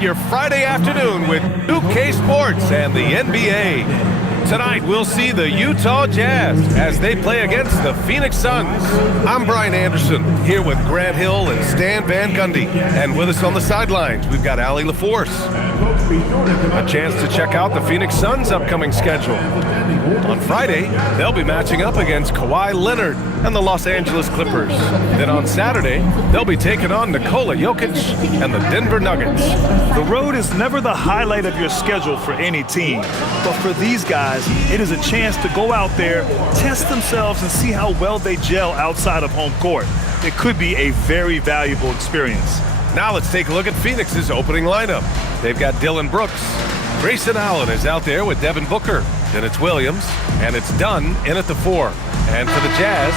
Begin your Friday afternoon with 2K Sports and the NBA. Tonight, we'll see the Utah Jazz as they play against the Phoenix Suns. I'm Brian Anderson, here with Grant Hill and Stan Van Gundy. And with us on the sidelines, we've got Allie LaForce. A chance to check out the Phoenix Suns' upcoming schedule. On Friday, they'll be matching up against Kawhi Leonard and the Los Angeles Clippers. Then on Saturday, they'll be taking on Nikola Jokic and the Denver Nuggets. The road is never the highlight of your schedule for any team, but for these guys, it is a chance to go out there, test themselves, and see how well they gel outside of home court. It could be a very valuable experience. Now let's take a look at Phoenix's opening lineup. They've got Dillon Brooks. Grayson Allen is out there with Devin Booker. Then it's Williams, and it's Dunn in at the 4. And for the Jazz,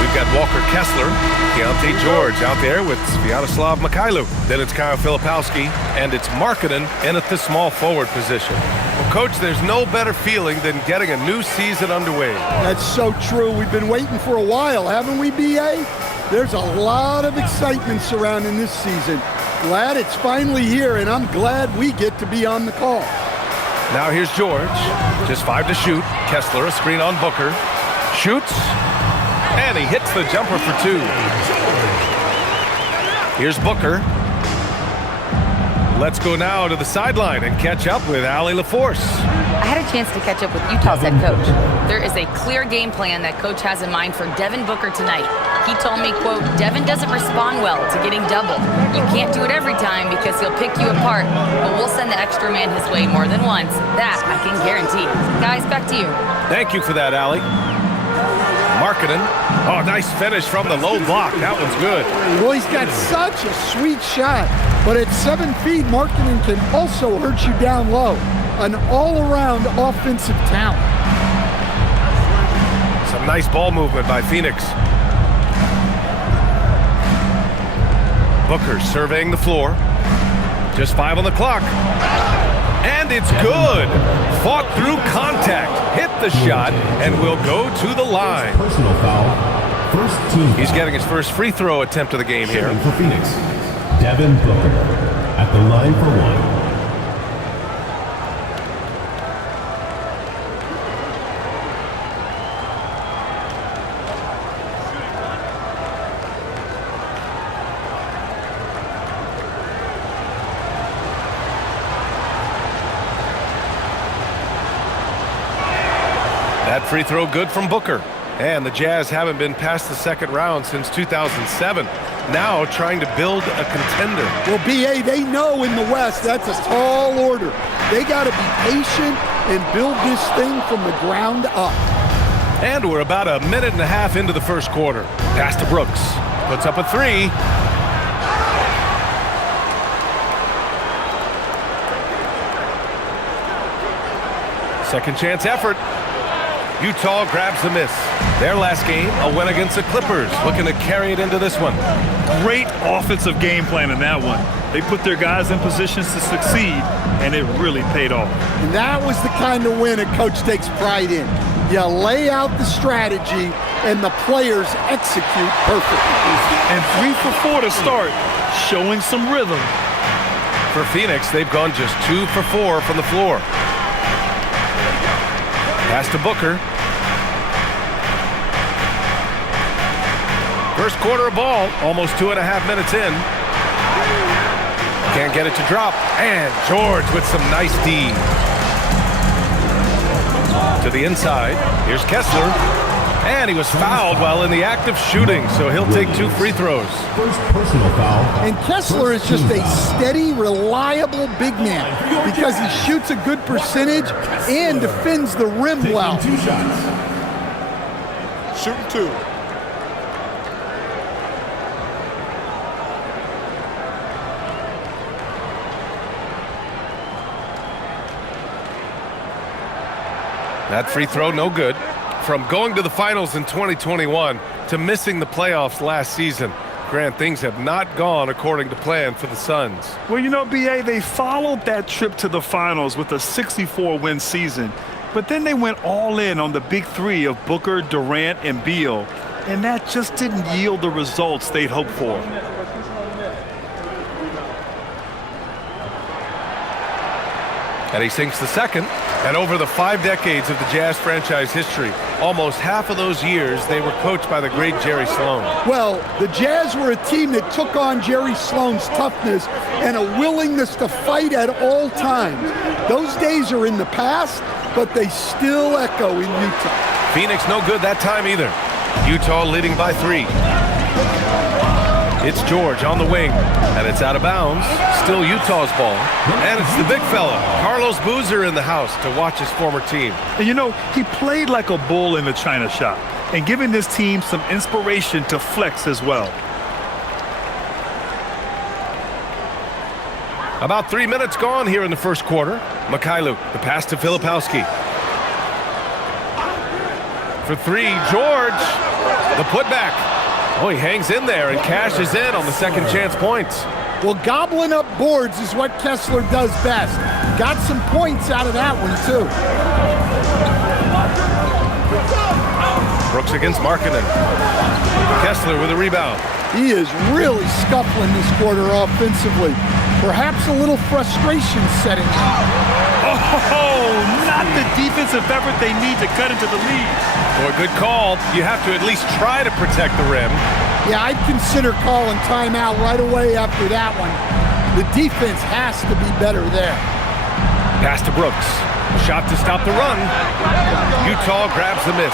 we've got Walker Kessler, Keontae George out there with Sviatoslav Mikhailuk. Then it's Kyle Filipowski, and it's Markkanen in at the small forward position. Well, Coach, there's no better feeling than getting a new season underway. That's so true. We've been waiting for a while, haven't we, B.A.? There's a lot of excitement surrounding this season. Glad it's finally here, and I'm glad we get to be on the call. Now here's George, just 5 to shoot. Kessler, a screen on Booker. Shoots, and he hits the jumper for 2. Here's Booker. Let's go now to the sideline and catch up with Allie LaForce. I had a chance to catch up with Utah's head coach. There is a clear game plan that coach has in mind for Devin Booker tonight. He told me, quote, Devin doesn't respond well to getting doubled. You can't do it every time because he'll pick you apart, but we'll send the extra man his way more than once. That I can guarantee. Guys, back to you. Thank you for that, Allie. Markkanen. Oh, nice finish from the low block. That one's good. Well, he's got such a sweet shot, but at 7 feet, Markkanen can also hurt you down low. An all-around offensive talent. Some nice ball movement by Phoenix. Booker surveying the floor. Just 5 on the clock. And it's good. Fought through contact. Hit the shot and will go to the line. Personal foul. First team. He's getting his first free throw attempt of the game here. For Phoenix, Devin Booker at the line for 1. That free throw good from Booker. And the Jazz haven't been past the second round since 2007. Now trying to build a contender. Well, B.A., they know in the West that's a tall order. They got to be patient and build this thing from the ground up. And we're about a minute and a half into the first quarter. Pass to Brooks. Puts up a 3. Second chance effort. Utah grabs the miss. Their last game, a win against the Clippers, looking to carry it into this one. Great offensive game plan in that one. They put their guys in positions to succeed, and it really paid off. And that was the kind of win a coach takes pride in. You lay out the strategy, and the players execute perfectly. And 3 for 4 to start, showing some rhythm. For Phoenix, they've gone just 2 for 4 from the floor. Pass to Booker. First quarter of ball, almost 2.5 minutes in. Can't get it to drop. And George with some nice D. To the inside. Here's Kessler. And he was fouled while in the act of shooting, so he'll take 2 free throws. First personal foul. And Kessler is just a steady, reliable big man because he shoots a good percentage and defends the rim well. 2 shots. Shooting 2. That free throw, no good. From going to the finals in 2021 to missing the playoffs last season, Grant, things have not gone according to plan for the Suns. Well, you know, B.A., they followed that trip to the finals with a 64-win season, but then they went all in on the big 3 of Booker, Durant, and Beal, and that just didn't yield the results they'd hoped for. And he sinks the second. And over the 5 decades of the Jazz franchise history, almost half of those years, they were coached by the great Jerry Sloan. Well, the Jazz were a team that took on Jerry Sloan's toughness and a willingness to fight at all times. Those days are in the past, but they still echo in Utah. Phoenix no good that time either. Utah leading by 3. It's George on the wing, and it's out of bounds. Still Utah's ball. And it's the big fella, Carlos Boozer, in the house to watch his former team. And you know, he played like a bull in the China shop and giving this team some inspiration to flex as well. About 3 minutes gone here in the first quarter. Mikhailuk, the pass to Filipowski. For 3, George, the putback. Oh, he hangs in there and cashes in on the second chance points. Well, gobbling up boards is what Kessler does best. Got some points out of that one, too. Brooks against Markkanen. Kessler with a rebound. He is really scuffling this quarter offensively. Perhaps a little frustration setting in. Oh, not the defensive effort they need to cut into the lead. Boy, good call. You have to at least try to protect the rim. Yeah, I'd consider calling timeout right away after that one. The defense has to be better there. Pass to Brooks. Shot to stop the run. Utah grabs the miss.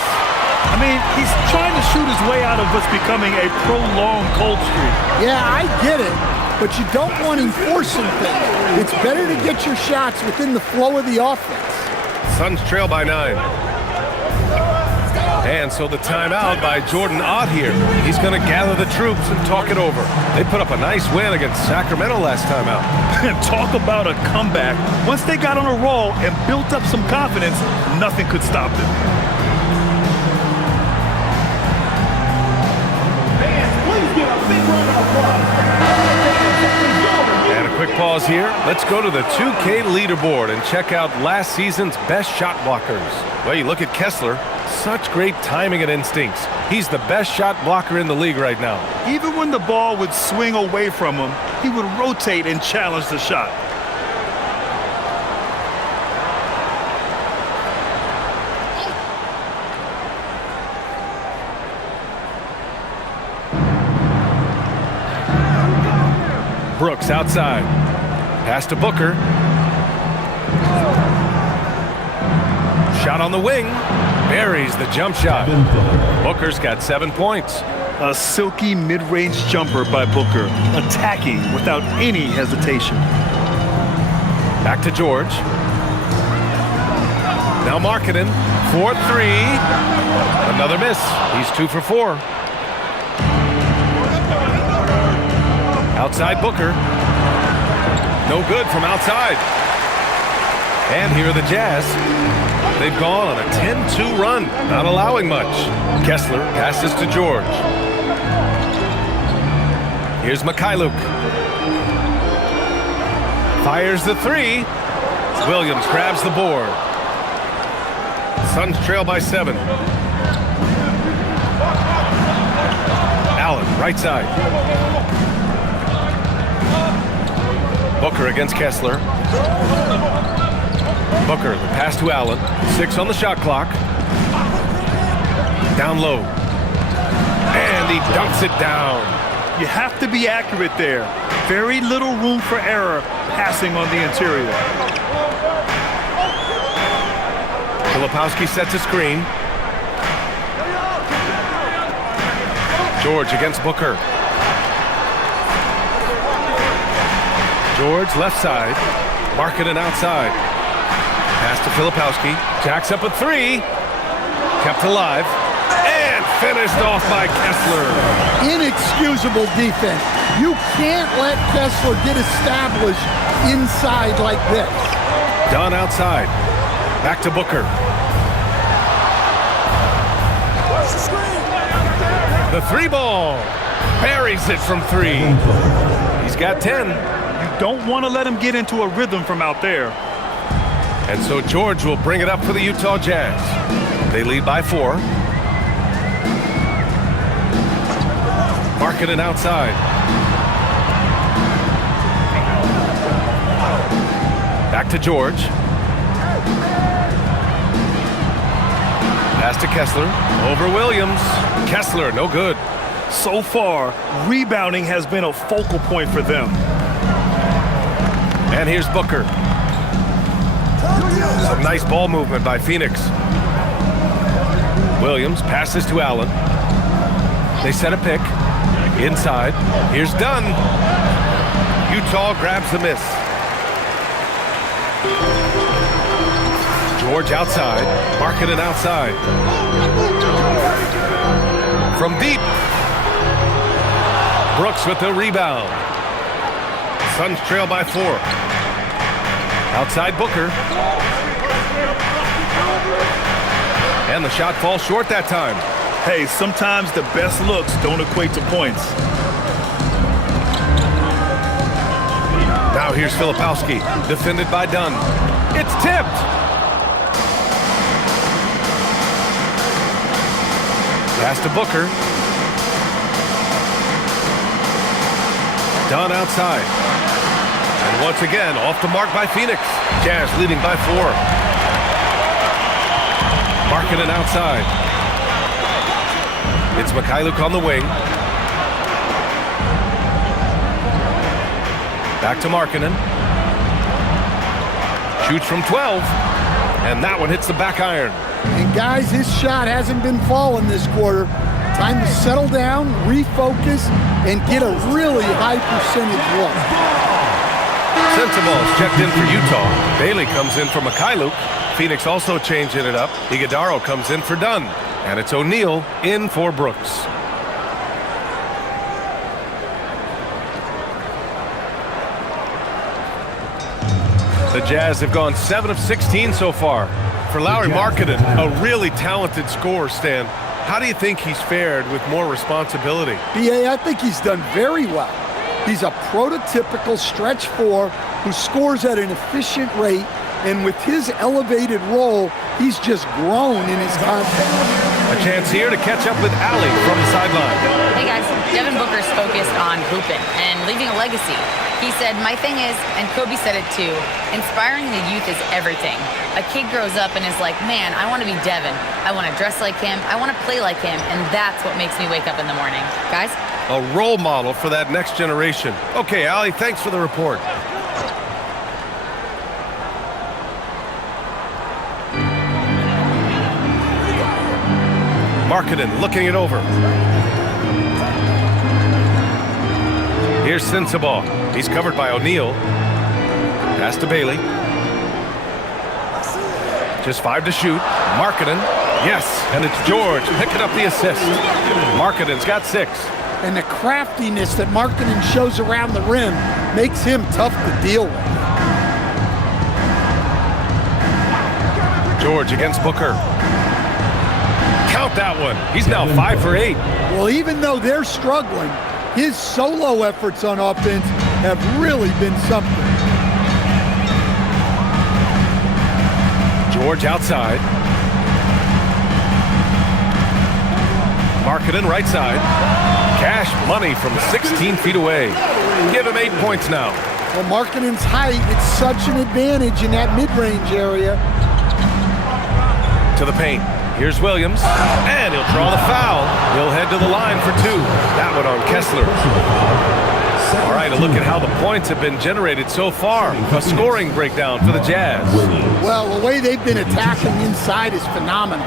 I mean, he's trying to shoot his way out of what's becoming a prolonged cold streak. Yeah, I get it, but you don't want him forcing things. It's better to get your shots within the flow of the offense. Suns trail by 9. And so the timeout by Jordan Ott here. He's going to gather the troops and talk it over. They put up a nice win against Sacramento last time out. And talk about a comeback. Once they got on a roll and built up some confidence, nothing could stop them. And a quick pause here. Let's go to the 2K leaderboard and check out last season's best shot blockers. Well, you look at Kessler. Such great timing and instincts. He's the best shot blocker in the league right now. Even when the ball would swing away from him, he would rotate and challenge the shot. Brooks outside. Pass to Booker. Shot on the wing. Buries the jump shot. Booker's got 7 points. A silky mid-range jumper by Booker, attacking without any hesitation. Back to George. Now Markkanen for 3. Another miss. He's 2 for 4. Outside Booker. No good from outside. And here are the Jazz. They've gone on a 10-2 run, not allowing much. Kessler passes to George. Here's Mikhailuk. Fires the 3. Williams grabs the board. Suns trail by 7. Allen, right side. Booker against Kessler. Booker, the pass to Allen. 6 on the shot clock. Down low. And he dunks it down. You have to be accurate there. Very little room for error passing on the interior. Filipowski sets a screen. George against Booker. George left side. Markkanen outside. Pass to Filipowski. Jacks up a 3. Kept alive. And finished off by Kessler. Inexcusable defense. You can't let Kessler get established inside like this. Done outside. Back to Booker. The 3 ball. Buries it from 3. He's got 10. You don't want to let him get into a rhythm from out there. And so George will bring it up for the Utah Jazz. They lead by 4. Markkanen outside. Back to George. Pass to Kessler. Over Williams. Kessler, no good. So far, rebounding has been a focal point for them. And here's Booker. Some nice ball movement by Phoenix. Williams passes to Allen. They set a pick. Inside. Here's Dunn. Utah grabs the miss. George outside. Markkanen outside. From deep. Brooks with the rebound. Suns trail by 4. Outside Booker. And the shot falls short that time. Hey, sometimes the best looks don't equate to points. Now here's Filipowski, defended by Dunn. It's tipped. Pass to Booker. Dunn outside. And once again, off the mark by Phoenix. Jazz leading by 4. Markkanen outside. It's Mikhailuk on the wing. Back to Markkanen. Shoots from 12. And that one hits the back iron. And guys, his shot hasn't been falling this quarter. Time to settle down, refocus, and get a really high percentage look. Sensaball's checked in for Utah. Bailey comes in for Mikhailuk. Phoenix also changing it up. Iguodaro comes in for Dunn. And it's O'Neal in for Brooks. The Jazz have gone 7 of 16 so far. For Lauri Markkanen, a really talented scorer, Stan. How do you think he's fared with more responsibility? BA, I think he's done very well. He's a prototypical stretch 4 who scores at an efficient rate, and with his elevated role, he's just grown in his confidence. A chance here to catch up with Allie from the sideline. Hey guys, Devin Booker's focused on hooping and leaving a legacy. He said, my thing is, and Kobe said it too, inspiring the youth is everything. A kid grows up and is like, man, I want to be Devin. I want to dress like him. I want to play like him. And that's what makes me wake up in the morning. Guys? A role model for that next generation. Okay, Allie, thanks for the report. Markkanen looking it over. Here's Sensabaugh. He's covered by O'Neal. Pass to Bailey. Just 5 to shoot. Markkanen. Yes, and it's George picking up the assist. Markkanen's got 6. And the craftiness that Markkanen shows around the rim makes him tough to deal with. George against Booker. Count that one. He's now 5 for 8. Well, even though they're struggling, his solo efforts on offense have really been something. George outside. Markkanen right side. Cash money from 16 feet away. Give him 8 points now. Well, Markkanen's height, it's such an advantage in that mid-range area. To the paint. Here's Williams, and he'll draw the foul. He'll head to the line for 2. That one on Kessler. All right, a look at how the points have been generated so far. A scoring breakdown for the Jazz. Well, the way they've been attacking inside is phenomenal.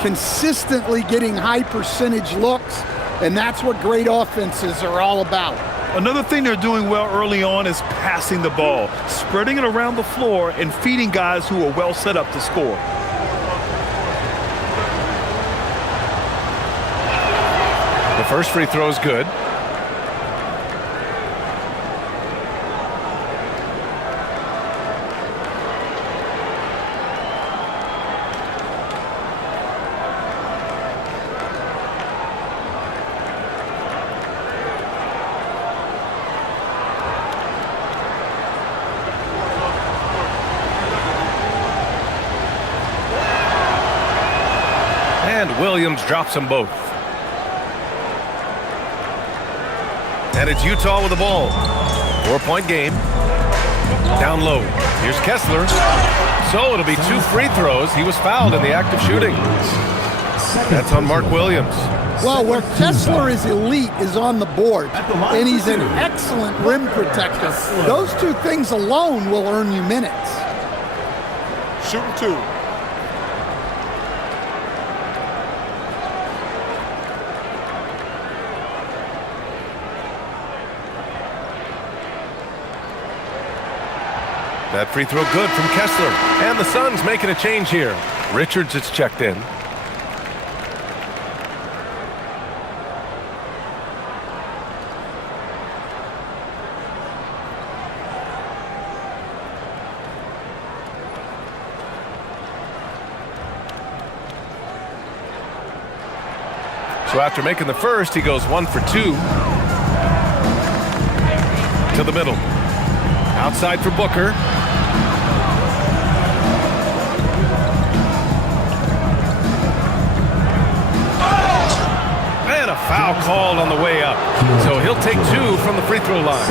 Consistently getting high percentage looks, and that's what great offenses are all about. Another thing they're doing well early on is passing the ball, spreading it around the floor and feeding guys who are well set up to score. The first free throw is good. And Williams drops them both. And it's Utah with the ball. 4-point game. Down low. Here's Kessler. So it'll be 2 free throws. He was fouled in the act of shooting. That's on Mark Williams. Well, where Kessler is elite is on the board, and he's an excellent rim protector. Those two things alone will earn you minutes. Shooting 2. That free throw good from Kessler. And the Suns making a change here. Richards is checked in. So after making the first, he goes 1 for 2. To the middle. Outside for Booker. And a foul called on the way up. So he'll take 2 from the free throw line.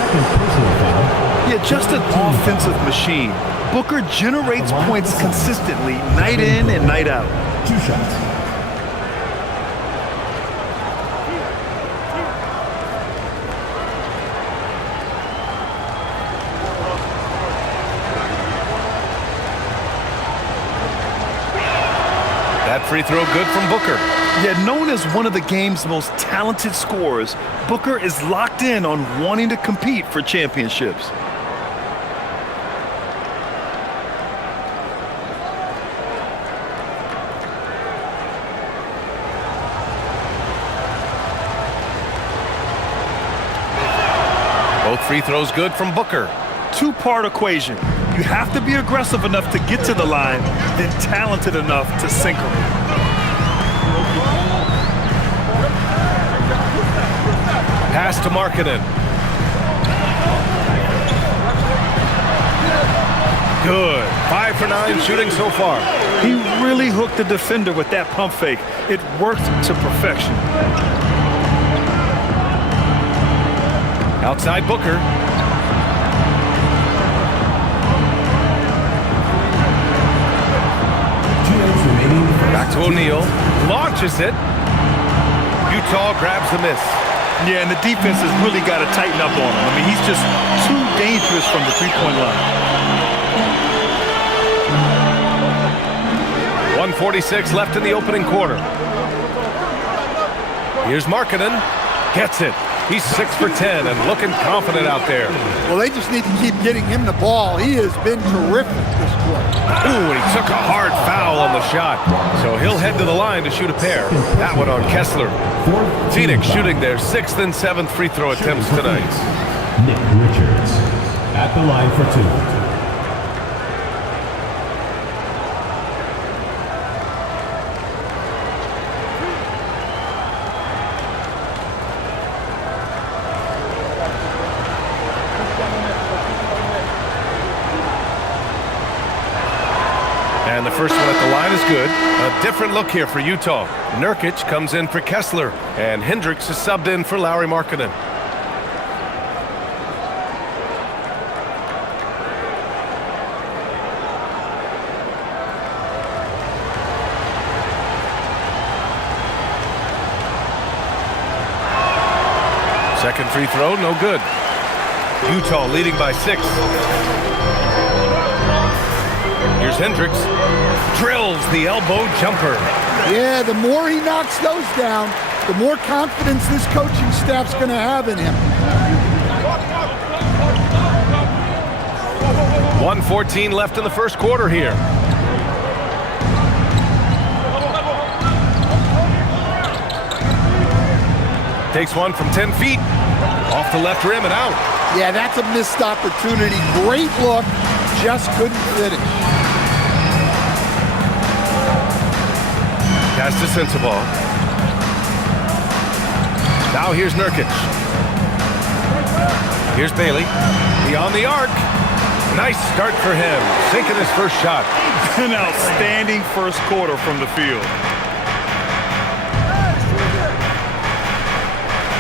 Yeah, just an offensive machine. Booker generates points consistently, night in and night out. 2 shots. That free throw good from Booker. Yet known as one of the game's most talented scorers, Booker is locked in on wanting to compete for championships. Both free throws good from Booker. Two-part equation. You have to be aggressive enough to get to the line, then talented enough to sink them. Pass to Markkanen. Good. 5 for 9 shooting so far. He really hooked the defender with that pump fake. It worked to perfection. Outside Booker. Back to O'Neal. Launches it. Utah grabs the miss. Yeah, and the defense has really got to tighten up on him. I mean, he's just too dangerous from the three-point line. 1:46 left in the opening quarter. Here's Markkanen. Gets it. He's 6 for 10 and looking confident out there. Well, they just need to keep getting him the ball. He has been terrific this quarter. Ooh, and he took a hard foul on the shot. So he'll head to the line to shoot a pair. That one on Kessler. Phoenix shooting their 6th and 7th free throw attempts tonight. Nick Richards at the line for 2. And the first one at the line is good. A different look here for Utah. Nurkic comes in for Kessler, and Hendricks is subbed in for Lauri Markkanen. Second free throw, no good. Utah leading by 6. Here's Hendricks. Drills the elbow jumper. Yeah, the more he knocks those down, the more confidence this coaching staff's going to have in him. 1:14 left in the first quarter here. Takes one from 10 feet. Off the left rim and out. Yeah, that's a missed opportunity. Great look, just couldn't finish. Pass to Sensabaugh. Now here's Nurkic. Here's Bailey. Beyond the arc. Nice start for him. Sinking his first shot. An outstanding first quarter from the field.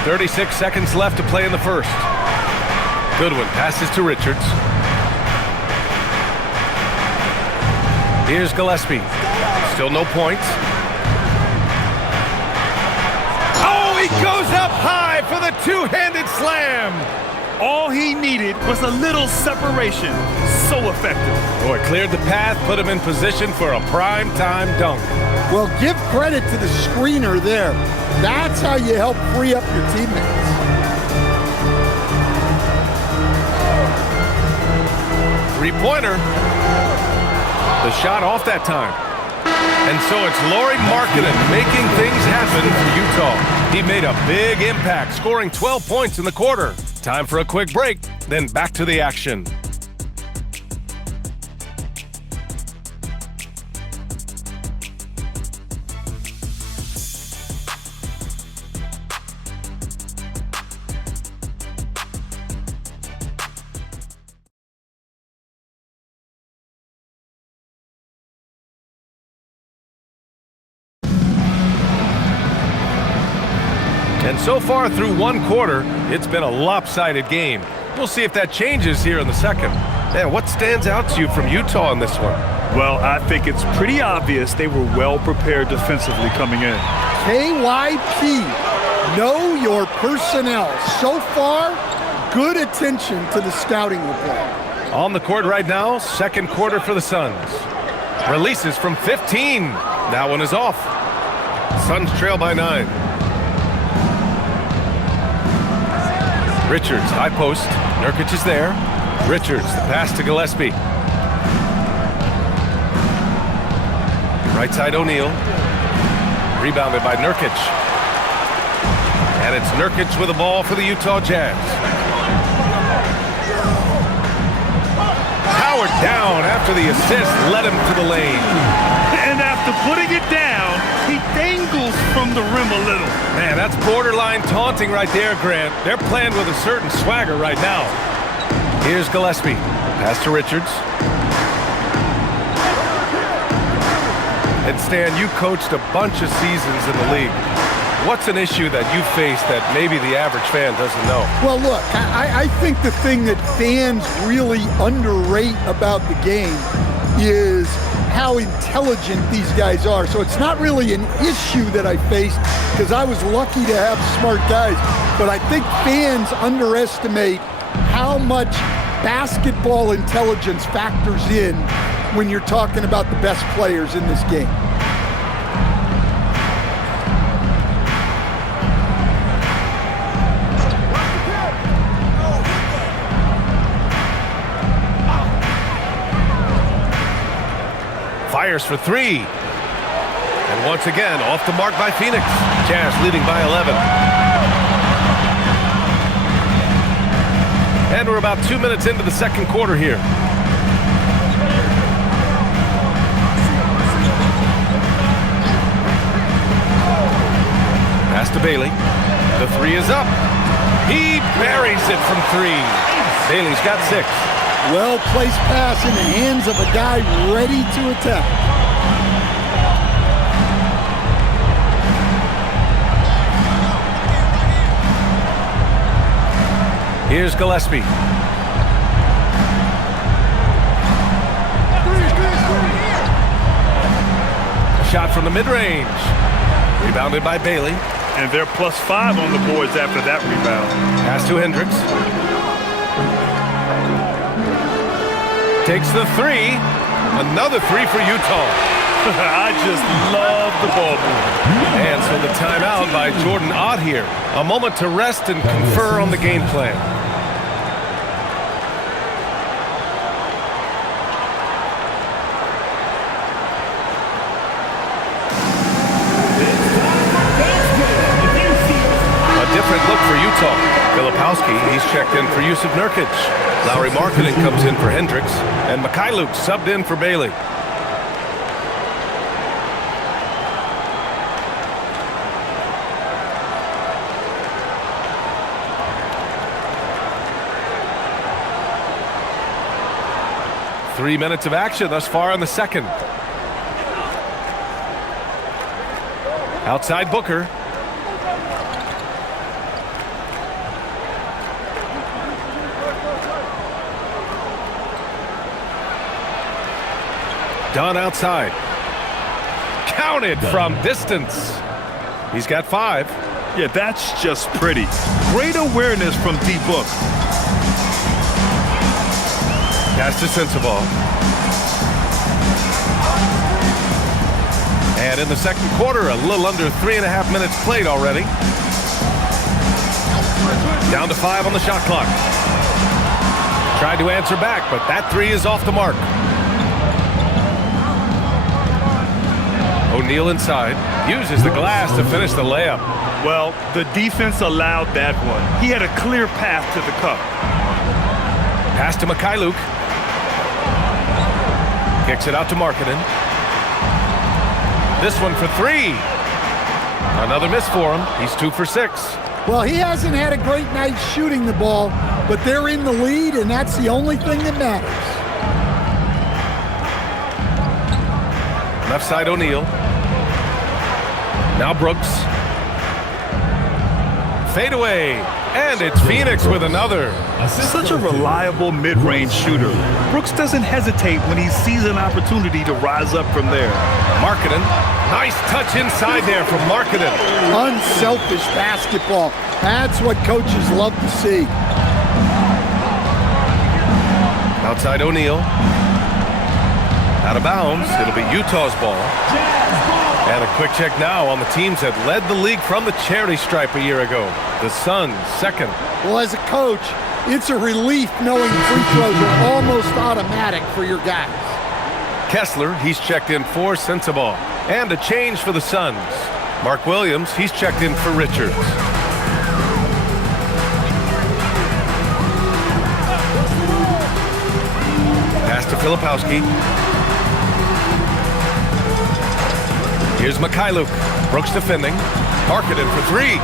36 seconds left to play in the first. Goodwin passes to Richards. Here's Gillespie. Still no points. he goes up high for the two-handed slam. All he needed was a little separation. So effective. Boy, cleared the path, put him in position for a prime-time dunk. Well, give credit to the screener there. That's how you help free up your teammates. Three-pointer. The shot off that time. And so it's Lauri Markkanen making things happen for Utah. He made a big impact, scoring 12 points in the quarter. Time for a quick break, then back to the action. And so far through one quarter, it's been a lopsided game. We'll see if that changes here in the second. Man, what stands out to you from Utah in this one? Well, I think it's pretty obvious they were well prepared defensively coming in. KYP, know your personnel. So far, good attention to the scouting report. On the court right now, second quarter for the Suns. Releases from 15. That one is off. Suns trail by 9. Richards, high post. Nurkic is there. Richards, the pass to Gillespie. Right side O'Neal. Rebounded by Nurkic. And it's Nurkic with the ball for the Utah Jazz. Howard down after the assist led him to the lane. And after putting it down, he dangles from the rim a little. Man, that's borderline taunting right there, Grant. They're playing with a certain swagger right now. Here's Gillespie. Pass to Richards. And Stan, you coached a bunch of seasons in the league. What's an issue that you face that maybe the average fan doesn't know? Well, look, I think the thing that fans really underrate about the game is how intelligent these guys are. So it's not really an issue that I faced because I was lucky to have smart guys. But I think fans underestimate how much basketball intelligence factors in when you're talking about the best players in this game. Fires for three. And once again, off the mark by Phoenix. Jazz leading by 11. And we're about 2 minutes into the second quarter here. Pass to Bailey. The three is up. He buries it from three. Bailey's got 6. Well-placed pass in the hands of a guy ready to attack. Here's Gillespie. A shot from the mid-range. Rebounded by Bailey. And they're +5 on the boards after that rebound. Pass to Hendricks. Takes the three. Another three for Utah. I just love the ball movement. And so the timeout by Jordan Ott here. A moment to rest and confer on the game plan. A different look for Utah. Filipowski, he's checked in for Yusuf Nurkic. Lauri Markkanen comes in for Hendricks. And Mikhailuk subbed in for Bailey. Three minutes of action thus far in the second. Outside Booker. Dunn outside. Counted from distance. He's got 5. Yeah, that's just pretty. Great awareness from D-Book. Pass to Sensabaugh. And in the second quarter, a little under 3.5 minutes played already. Down to 5 on the shot clock. Tried to answer back, but that three is off the mark. O'Neal inside. Uses the glass to finish the layup. Well, the defense allowed that one. He had a clear path to the cup. Pass to Mikhailuk. Kicks it out to Markkanen. This one for three. Another miss for him. He's 2 for 6. Well, he hasn't had a great night shooting the ball, but they're in the lead, and that's the only thing that matters. Left side O'Neal. Now Brooks. Fade away. And it's Phoenix with another. Such a reliable mid-range shooter. Brooks doesn't hesitate when he sees an opportunity to rise up from there. Markkanen. Nice touch inside there from Markkanen. Unselfish basketball. That's what coaches love to see. Outside O'Neal. Out of bounds. It'll be Utah's ball. And a quick check now on the teams that led the league from the charity stripe a year ago. The Suns, second. Well, as a coach, it's a relief knowing free throws are almost automatic for your guys. Kessler, he's checked in for Sensabaugh. And a change for the Suns. Mark Williams, he's checked in for Richards. Pass to Filipowski. Here's Mikhailuk. Brooks defending. Markkanen for three.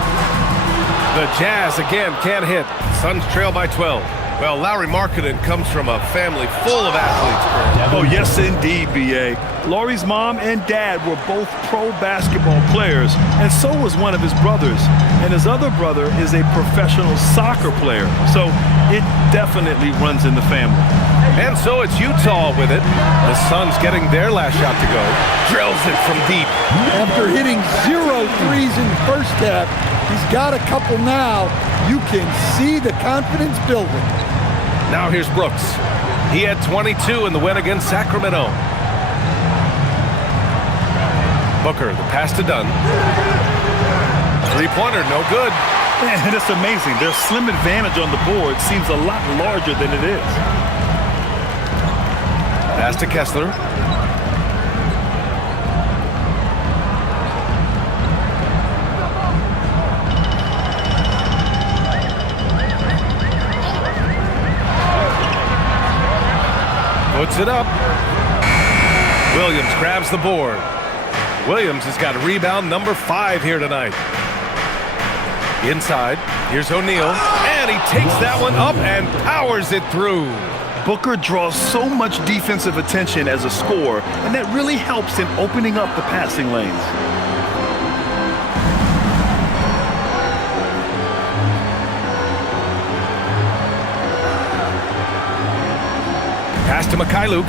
The Jazz again can't hit. Suns trail by 12. Well, Lauri Markkanen comes from a family full of athletes. Oh, yes, indeed, B.A. Lauri's mom and dad were both pro basketball players, and so was one of his brothers. And his other brother is a professional soccer player. So it definitely runs in the family. And so it's Utah with it. The Suns getting their last shot to go. Drills it from deep. After hitting 0 threes in the first half, he's got a couple now. You can see the confidence building. Now here's Brooks. He had 22 in the win against Sacramento. Booker, the pass to Dunn. Three-pointer, no good. Man, it's amazing. Their slim advantage on the board seems a lot larger than it is. Pass to Kessler. Puts it up. Williams grabs the board. Williams has got rebound number 5 here tonight. Inside, here's O'Neal, and he takes that one up and powers it through. Booker draws so much defensive attention as a scorer, and that really helps in opening up the passing lanes. Pass to Mikhailuk.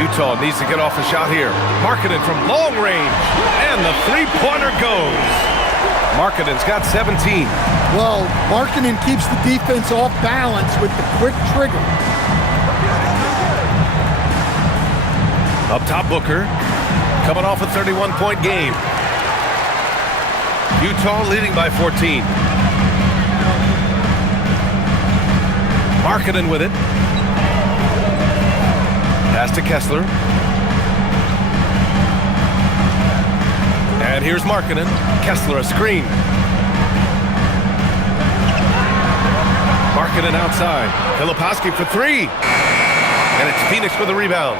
Utah needs to get off a shot here. Markkanen from long range, and the three-pointer goes. Markkanen's got 17. Well, Markkanen keeps the defense off balance with the quick trigger. Up top, Booker, coming off a 31-point game. Utah leading by 14. Markkanen with it. Pass to Kessler. And here's Markkanen. Kessler a screen. Markkanen outside. Filipowski for three. And it's Phoenix with a rebound.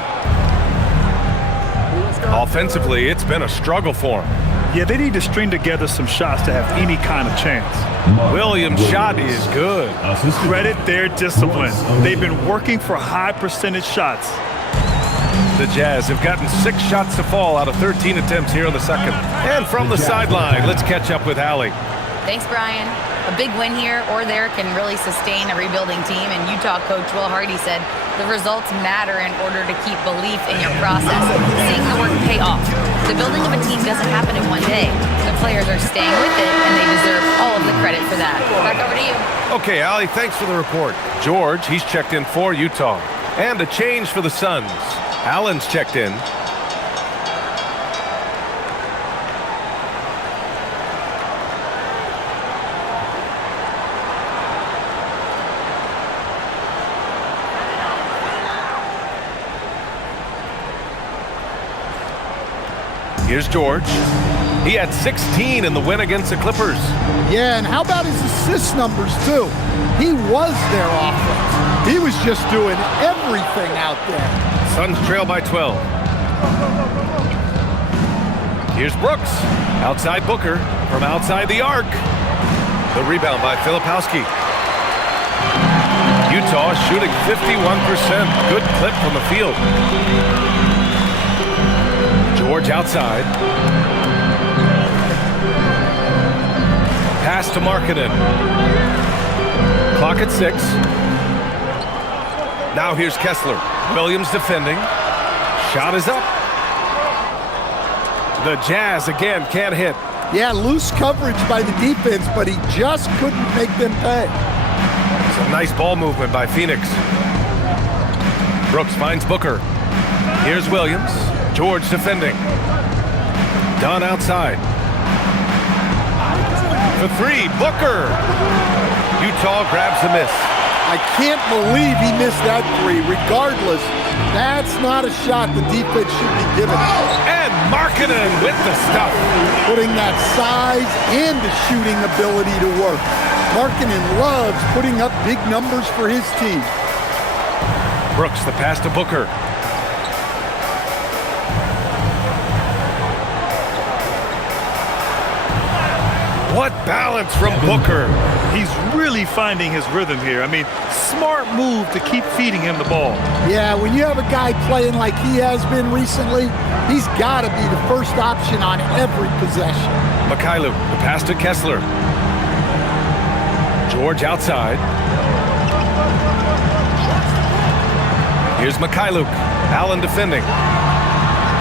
Offensively, it's been a struggle for him. Yeah, they need to string together some shots to have any kind of chance. Williams' shot is good. Credit their discipline. They've been working for high percentage shots. The Jazz have gotten 6 shots to fall out of 13 attempts here in the second. And from the sideline, let's catch up with Allie. Thanks, Brian. A big win here or there can really sustain a rebuilding team, and Utah coach Will Hardy said the results matter in order to keep belief in your process, seeing the work pay off. The building of a team doesn't happen in one day. The players are staying with it, and they deserve all of the credit for that. Back over to you. Okay, Allie, thanks for the report. George, he's checked in for Utah. And a change for the Suns. Allen's checked in. Here's George. He had 16 in the win against the Clippers. Yeah, and how about his assist numbers, too? He was their offense. He was just doing everything out there. Suns trail by 12. Here's Brooks. Outside Booker from outside the arc. The rebound by Filipowski. Utah shooting 51%. Good clip from the field. George outside. Pass to Markkanen. Clock at 6. Now here's Kessler. Williams defending. Shot is up. The Jazz again can't hit. Yeah, loose coverage by the defense, but he just couldn't make them pay. Some nice ball movement by Phoenix. Brooks finds Booker. Here's Williams. George defending. Dunn outside. For 3, Booker. Utah grabs the miss. I can't believe he missed that 3. Regardless, that's not a shot the defense should be given. And Markkanen with the stuff. Putting that size and the shooting ability to work. Markkanen loves putting up big numbers for his team. Brooks, the pass to Booker. What balance from Booker. He's really finding his rhythm here. I mean, smart move to keep feeding him the ball. Yeah, when you have a guy playing like he has been recently, he's got to be the first option on every possession. Mikhailuk, the pass to Kessler. George outside. Here's Mikhailuk. Allen defending.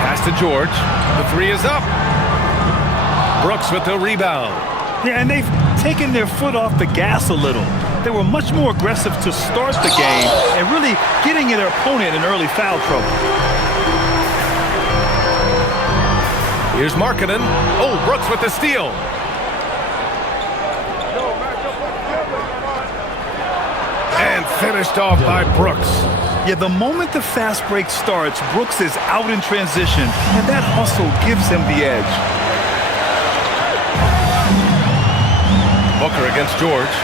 Pass to George. The 3 is up. Brooks with the rebound. Yeah, and they've taken their foot off the gas a little. They were much more aggressive to start the game and really getting their opponent in early foul trouble. Here's Markkanen. Oh, Brooks with the steal. And finished off by Brooks. Yeah, the moment the fast break starts, Brooks is out in transition, and that hustle gives him the edge. Booker against George.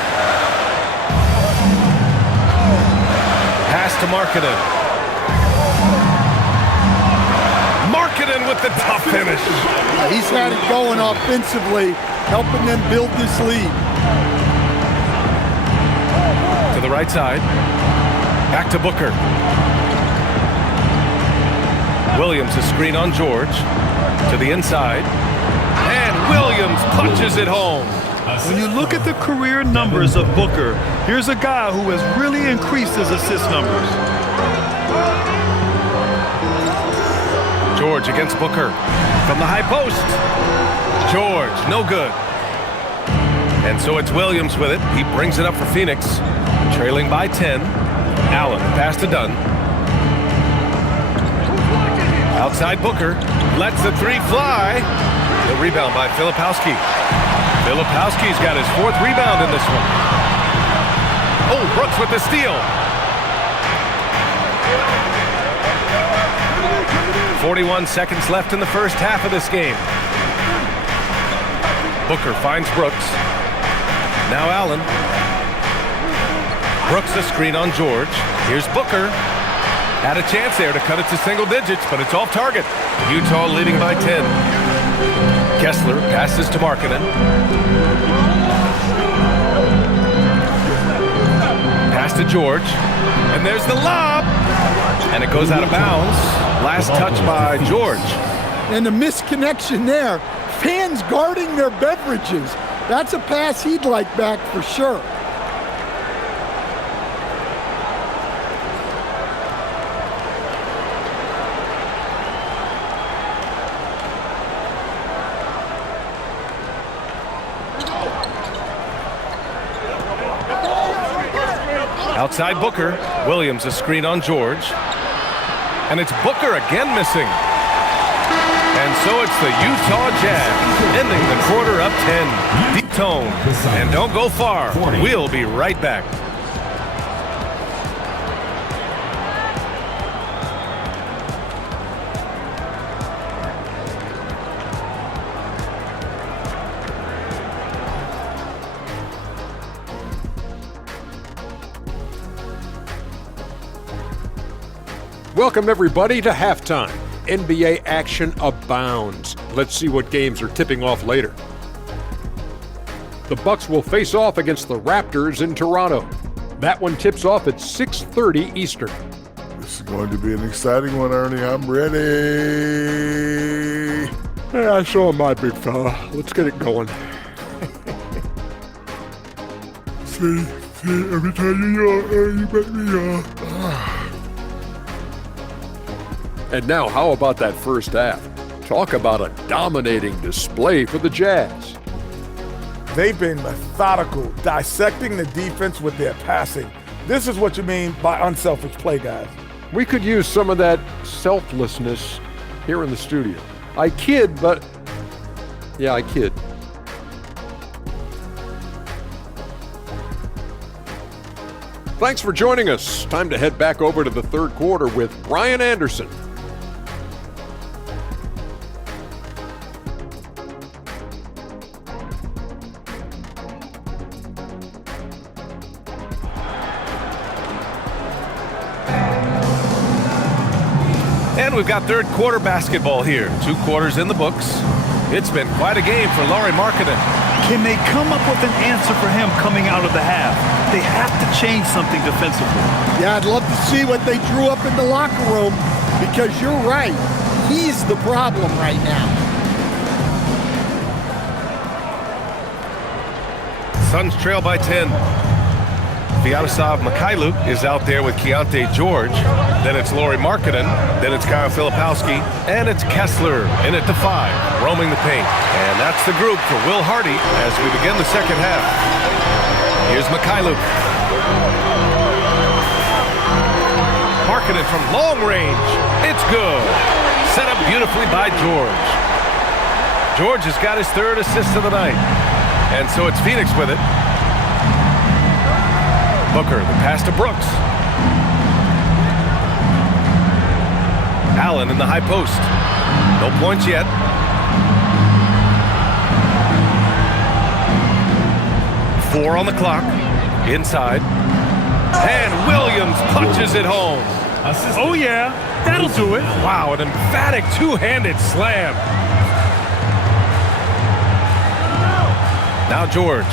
Pass to Markkanen. Markkanen with the tough finish. He's had it going offensively, helping them build this lead. To the right side. Back to Booker. Williams, a screen on George. To the inside. And Williams punches it home. When you look at the career numbers of Booker, here's a guy who has really increased his assist numbers. George against Booker. From the high post. George, no good. And so it's Williams with it. He brings it up for Phoenix. Trailing by 10. Allen, pass to Dunn. Outside Booker. Lets the 3 fly. The rebound by Filipowski. Filipowski's got his 4th rebound in this one. Oh, Brooks with the steal. 41 seconds left in the first half of this game. Booker finds Brooks. Now Allen. Brooks a screen on George. Here's Booker. Had a chance there to cut it to single digits, but it's off target. Utah leading by 10. Kessler passes to Markkanen. Pass to George. And there's the lob. And it goes out of bounds. Last touch by George. And the misconnection there. Fans guarding their beverages. That's a pass he'd like back for sure. Outside Booker. Williams a screen on George. And it's Booker again missing. And so it's the Utah Jazz ending the quarter up 10. Deep tone. And don't go far. We'll be right back. Welcome, everybody, to halftime. NBA action abounds. Let's see what games are tipping off later. The Bucks will face off against the Raptors in Toronto. That one tips off at 6:30 Eastern. This is going to be an exciting one, Ernie. I'm ready. Hey, I saw my big fella. Let's get it going. See, every time you make me And now, how about that first half? Talk about a dominating display for the Jazz. They've been methodical, dissecting the defense with their passing. This is what you mean by unselfish play, guys. We could use some of that selflessness here in the studio. I kid, but yeah, I kid. Thanks for joining us. Time to head back over to the third quarter with Brian Anderson. And we've got third quarter basketball here. 2 quarters in the books. It's been quite a game for Lauri Markkanen. Can they come up with an answer for him coming out of the half? They have to change something defensively. Yeah, I'd love to see what they drew up in the locker room, because you're right. He's the problem right now. Suns trail by 10. Vyacheslav Mikhailuk is out there with Keontae George. Then it's Lauri Markkanen. Then it's Kyle Filipowski. And it's Kessler in at the 5, roaming the paint. And that's the group for Will Hardy as we begin the second half. Here's Mikhailuk. Markkanen from long range. It's good. Set up beautifully by George. George has got his 3rd assist of the night. And so it's Phoenix with it. Booker, the pass to Brooks. Allen in the high post. No points yet. Four on the clock. Inside. And Williams punches it home. Oh, yeah. That'll do it. Wow, an emphatic two-handed slam. Now George.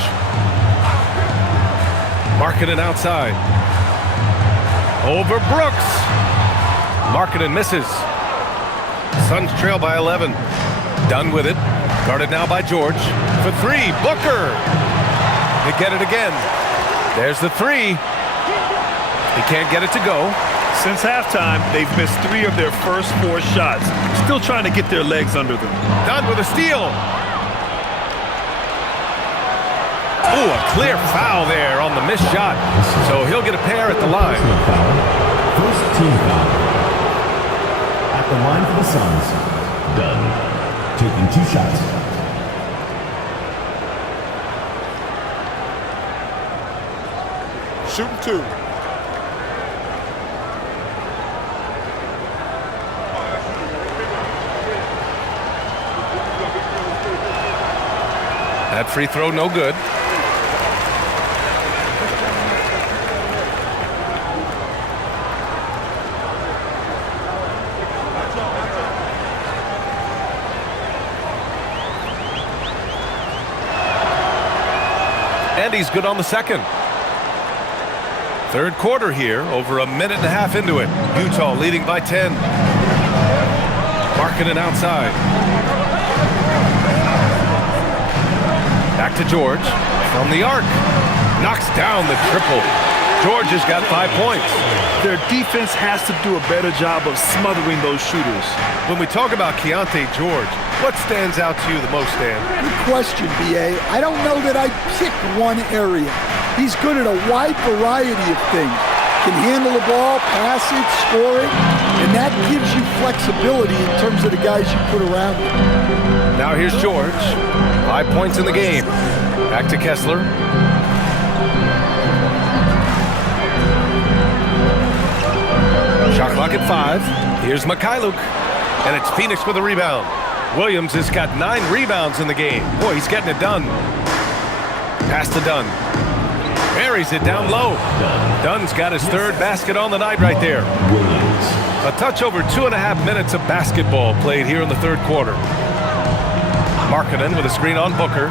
Markkanen outside. Over Brooks. Markkanen misses. Suns trail by 11. Done with it. Guarded now by George. For 3, Booker. They get it again. There's the 3. He can't get it to go. Since halftime, they've missed 3 of their first 4 shots. Still trying to get their legs under them. Done with a steal. Ooh, a clear foul there on the missed shot. So he'll get a pair at the line. First team foul. At the line for the Suns. Done. Taking 2 shots. Shooting 2. That free throw no good. And he's good on the second. Third quarter here, over a minute and a half into it. Utah leading by 10. Markkanen outside. Back to George. From the arc. Knocks down the triple. George has got 5 points. Their defense has to do a better job of smothering those shooters. When we talk about Keontae George, what stands out to you the most, Dan? Good question, B.A. I don't know that I'd pick one area. He's good at a wide variety of things. Can handle the ball, pass it, score it, and that gives you flexibility in terms of the guys you put around him. Now here's George. 5 points in the game. Back to Kessler. Shot clock at 5. Here's Mikhailuk. And it's Phoenix with a rebound. Williams has got 9 rebounds in the game. Boy, he's getting it done. Pass to Dunn. Buries it down low. Dunn's got his 3rd basket on the night right there. A touch over 2.5 minutes of basketball played here in the 3rd quarter. Markkanen with a screen on Booker.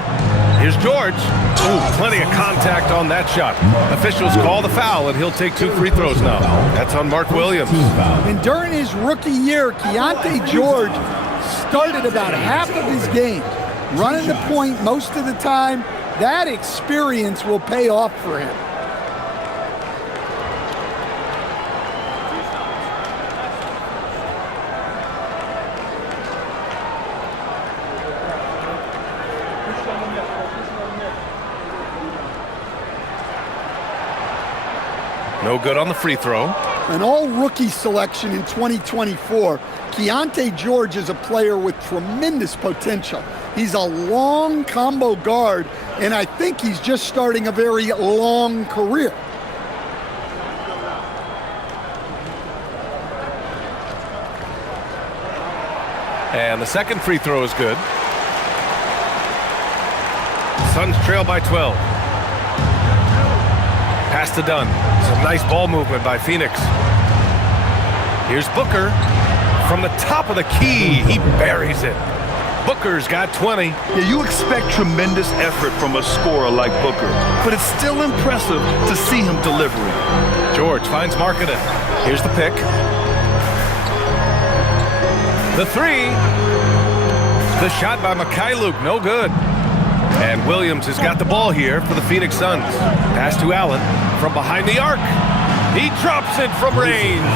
Here's George. Ooh, plenty of contact on that shot. Officials call the foul, and he'll take 2 free throws now. That's on Mark Williams. And during his rookie year, Keontae George started about half of his games, running the point most of the time. That experience will pay off for him. No good on the free throw. An all-rookie selection in 2024. Keontae George is a player with tremendous potential. He's a long combo guard, and I think he's just starting a very long career. And the second free throw is good. Suns trail by 12. Pass to Dunn. Some nice ball movement by Phoenix. Here's Booker. From the top of the key, he buries it. Booker's got 20. Yeah, you expect tremendous effort from a scorer like Booker, but it's still impressive to see him delivering. George finds Markkanen. Here's the pick. The 3. The shot by Mikhailuk, no good. And Williams has got the ball here for the Phoenix Suns. Pass to Allen from behind the arc. He drops it from range.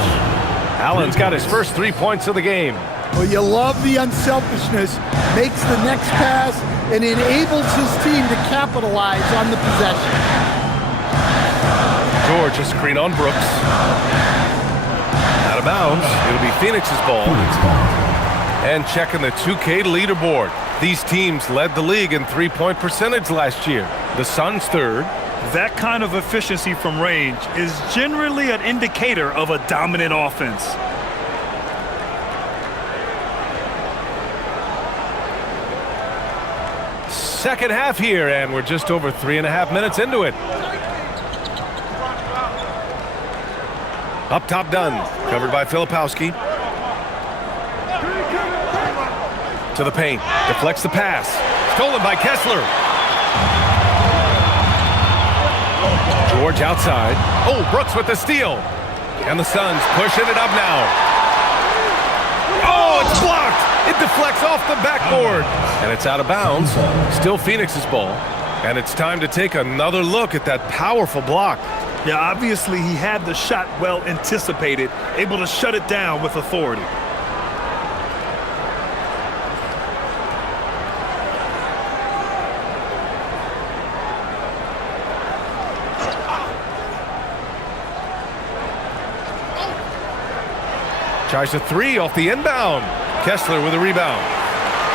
Allen's got his first 3 points of the game. Well, you love the unselfishness, makes the next pass, and enables his team to capitalize on the possession. George, a screen on Brooks. Out of bounds. It'll be Phoenix's ball. And checking the 2K leaderboard. These teams led the league in three-point percentage last year. The Suns 3rd. That kind of efficiency from range is generally an indicator of a dominant offense. Second half here, and we're just over 3.5 minutes into it. Up top, Dunn, covered by Filipowski. To the paint, deflects the pass. Stolen by Kessler. George outside. Oh, Brooks with the steal. And the Suns pushing it up now. Oh, it's blocked. It deflects off the backboard. And it's out of bounds. Still Phoenix's ball. And it's time to take another look at that powerful block. Yeah, obviously he had the shot well anticipated, able to shut it down with authority. Tries a 3 off the inbound. Kessler with a rebound.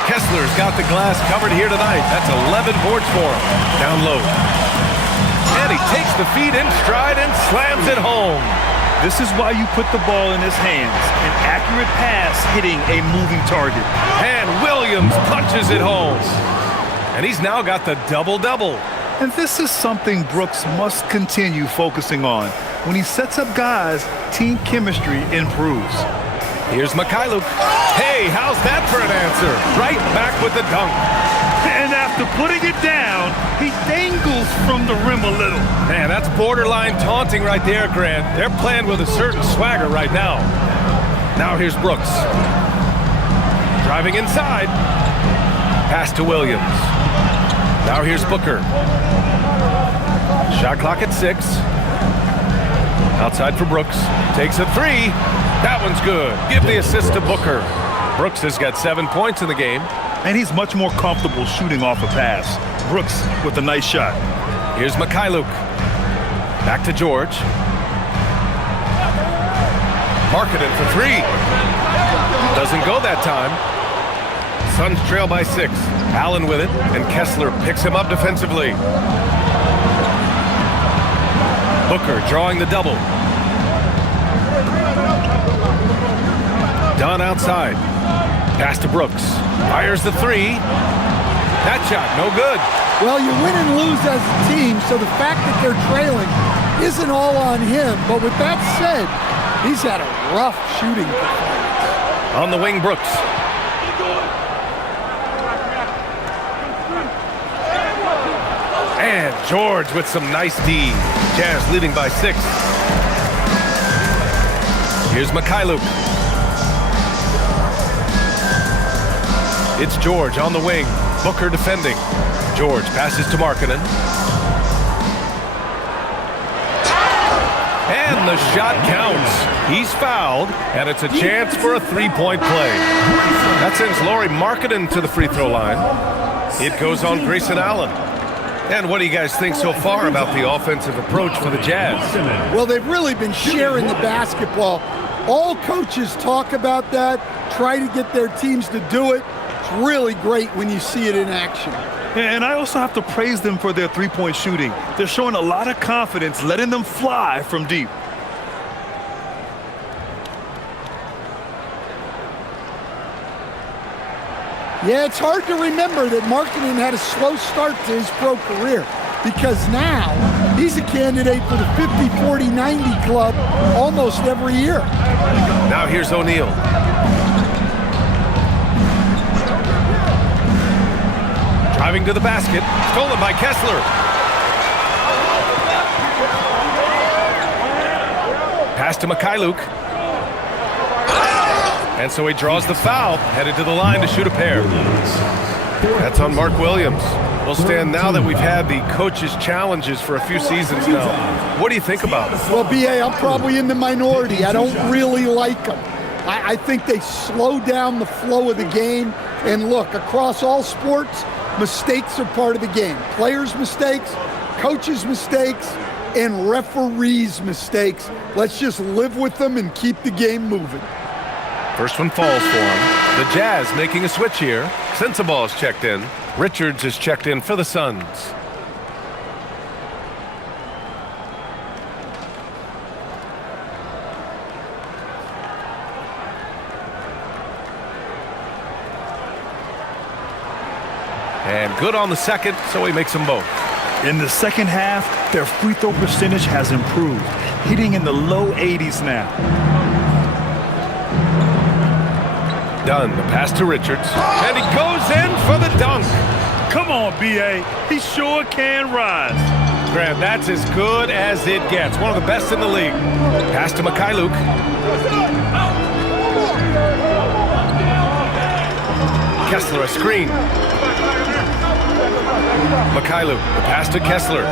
Kessler's got the glass covered here tonight. That's 11 boards for him. Down low. And he takes the feed in stride and slams it home. This is why you put the ball in his hands. An accurate pass hitting a moving target. And Williams punches it home. And he's now got the double-double. And this is something Brooks must continue focusing on. When he sets up guys, team chemistry improves. Here's Mikhailuk. Hey, how's that for an answer? Right back with the dunk. And after putting it down, he dangles from the rim a little. Man, that's borderline taunting right there, Grant. They're playing with a certain swagger right now. Now here's Brooks. Driving inside. Pass to Williams. Now here's Booker. Shot clock at 6. Outside for Brooks. Takes a 3. That one's good. Give the assist to Booker. Brooks has got 7 points in the game. And he's much more comfortable shooting off a pass. Brooks with a nice shot. Here's Mikhailuk. Back to George. Marketing for 3. Doesn't go that time. Suns trail by 6. Allen with it, and Kessler picks him up defensively. Booker drawing the double. Dunn outside. Pass to Brooks. Fires the 3. That shot, no good. Well, you win and lose as a team, so the fact that they're trailing isn't all on him. But with that said, he's had a rough shooting performance. On the wing, Brooks. And George with some nice D. Jazz leading by 6. Here's Mikhailuk. It's George on the wing. Booker defending. George passes to Markkanen. And the shot counts. He's fouled, and it's a chance for a 3-point play. That sends Lauri Markkanen to the free throw line. It goes on Grayson Allen. And what do you guys think so far about the offensive approach for the Jazz? Well, they've really been sharing the basketball. All coaches talk about that, try to get their teams to do it. It's really great when you see it in action. And I also have to praise them for their three-point shooting. They're showing a lot of confidence, letting them fly from deep. Yeah, it's hard to remember that Markkanen had a slow start to his pro career, because now he's a candidate for the 50, 40, 90 club almost every year. Now here's O'Neal. Driving to the basket, stolen by Kessler. Pass to Mikhailuk. And so he draws the foul, headed to the line to shoot a pair. That's on Mark Williams. Well, Stan, now that we've had the coaches' challenges for a few seasons now, what do you think about it? Well, B.A., I'm probably in the minority. I don't really like them. I think they slow down the flow of the game. And look, across all sports, mistakes are part of the game. Players' mistakes, coaches' mistakes, and referees' mistakes. Let's just live with them and keep the game moving. First one falls for him. The Jazz making a switch here. Sensabaugh is checked in. Richards is checked in for the Suns. And good on the second, so he makes them both. In the second half, their free throw percentage has improved, hitting in the low 80s now. Dunn, the pass to Richards, and he goes in for the dunk. Come on, B.A. He sure can rise. Grant, that's as good as it gets. One of the best in the league. Pass to Mikhailuk. Kessler, a screen. Mikhailuk, the pass to Kessler.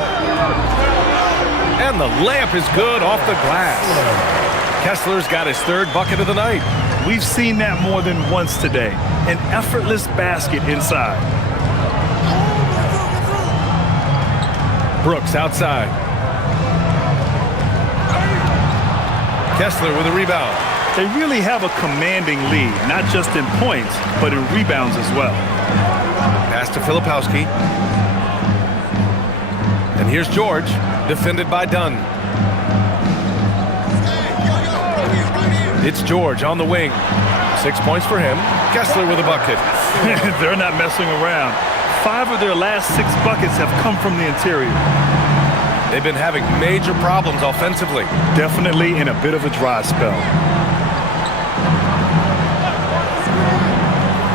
And the layup is good off the glass. Kessler's got his third bucket of the night. We've seen that more than once today. An effortless basket inside. Brooks outside. Kessler with a rebound. They really have a commanding lead, not just in points, but in rebounds as well. Pass to Filipowski. And here's George, defended by Dunn. It's George on the wing. 6 points for him. Kessler with a bucket. They're not messing around. 5 of their last 6 buckets have come from the interior. They've been having major problems offensively. Definitely in a bit of a dry spell.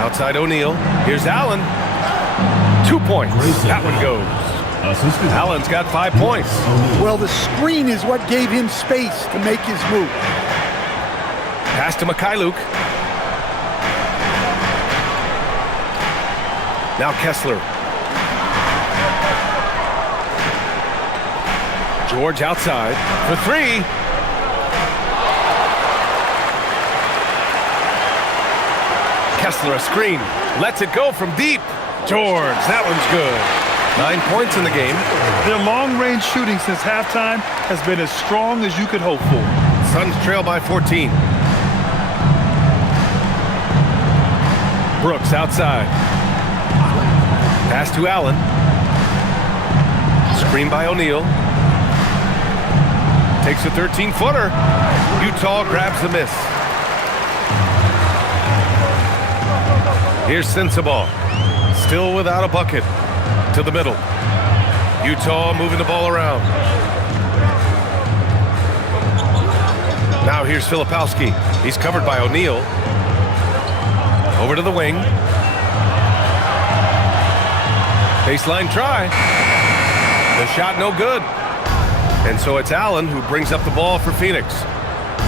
Outside O'Neal. Here's Allen. 2 points. That one goes. Allen's got 5 points. Well, the screen is what gave him space to make his move. Pass to Mikhailuk. Now Kessler. George outside for three. Kessler a screen. Lets it go from deep. George, that one's good. 9 points in the game. Their long-range shooting since halftime has been as strong as you could hope for. Suns trail by 14. Brooks outside. Pass to Allen. Screen by O'Neal. Takes a 13-footer. Utah grabs the miss. Here's Sensabaugh. Still without a bucket. To the middle. Utah moving the ball around. Now here's Filipowski. He's covered by O'Neal. Over to the wing. Baseline try. The shot no good. And so it's Allen who brings up the ball for Phoenix.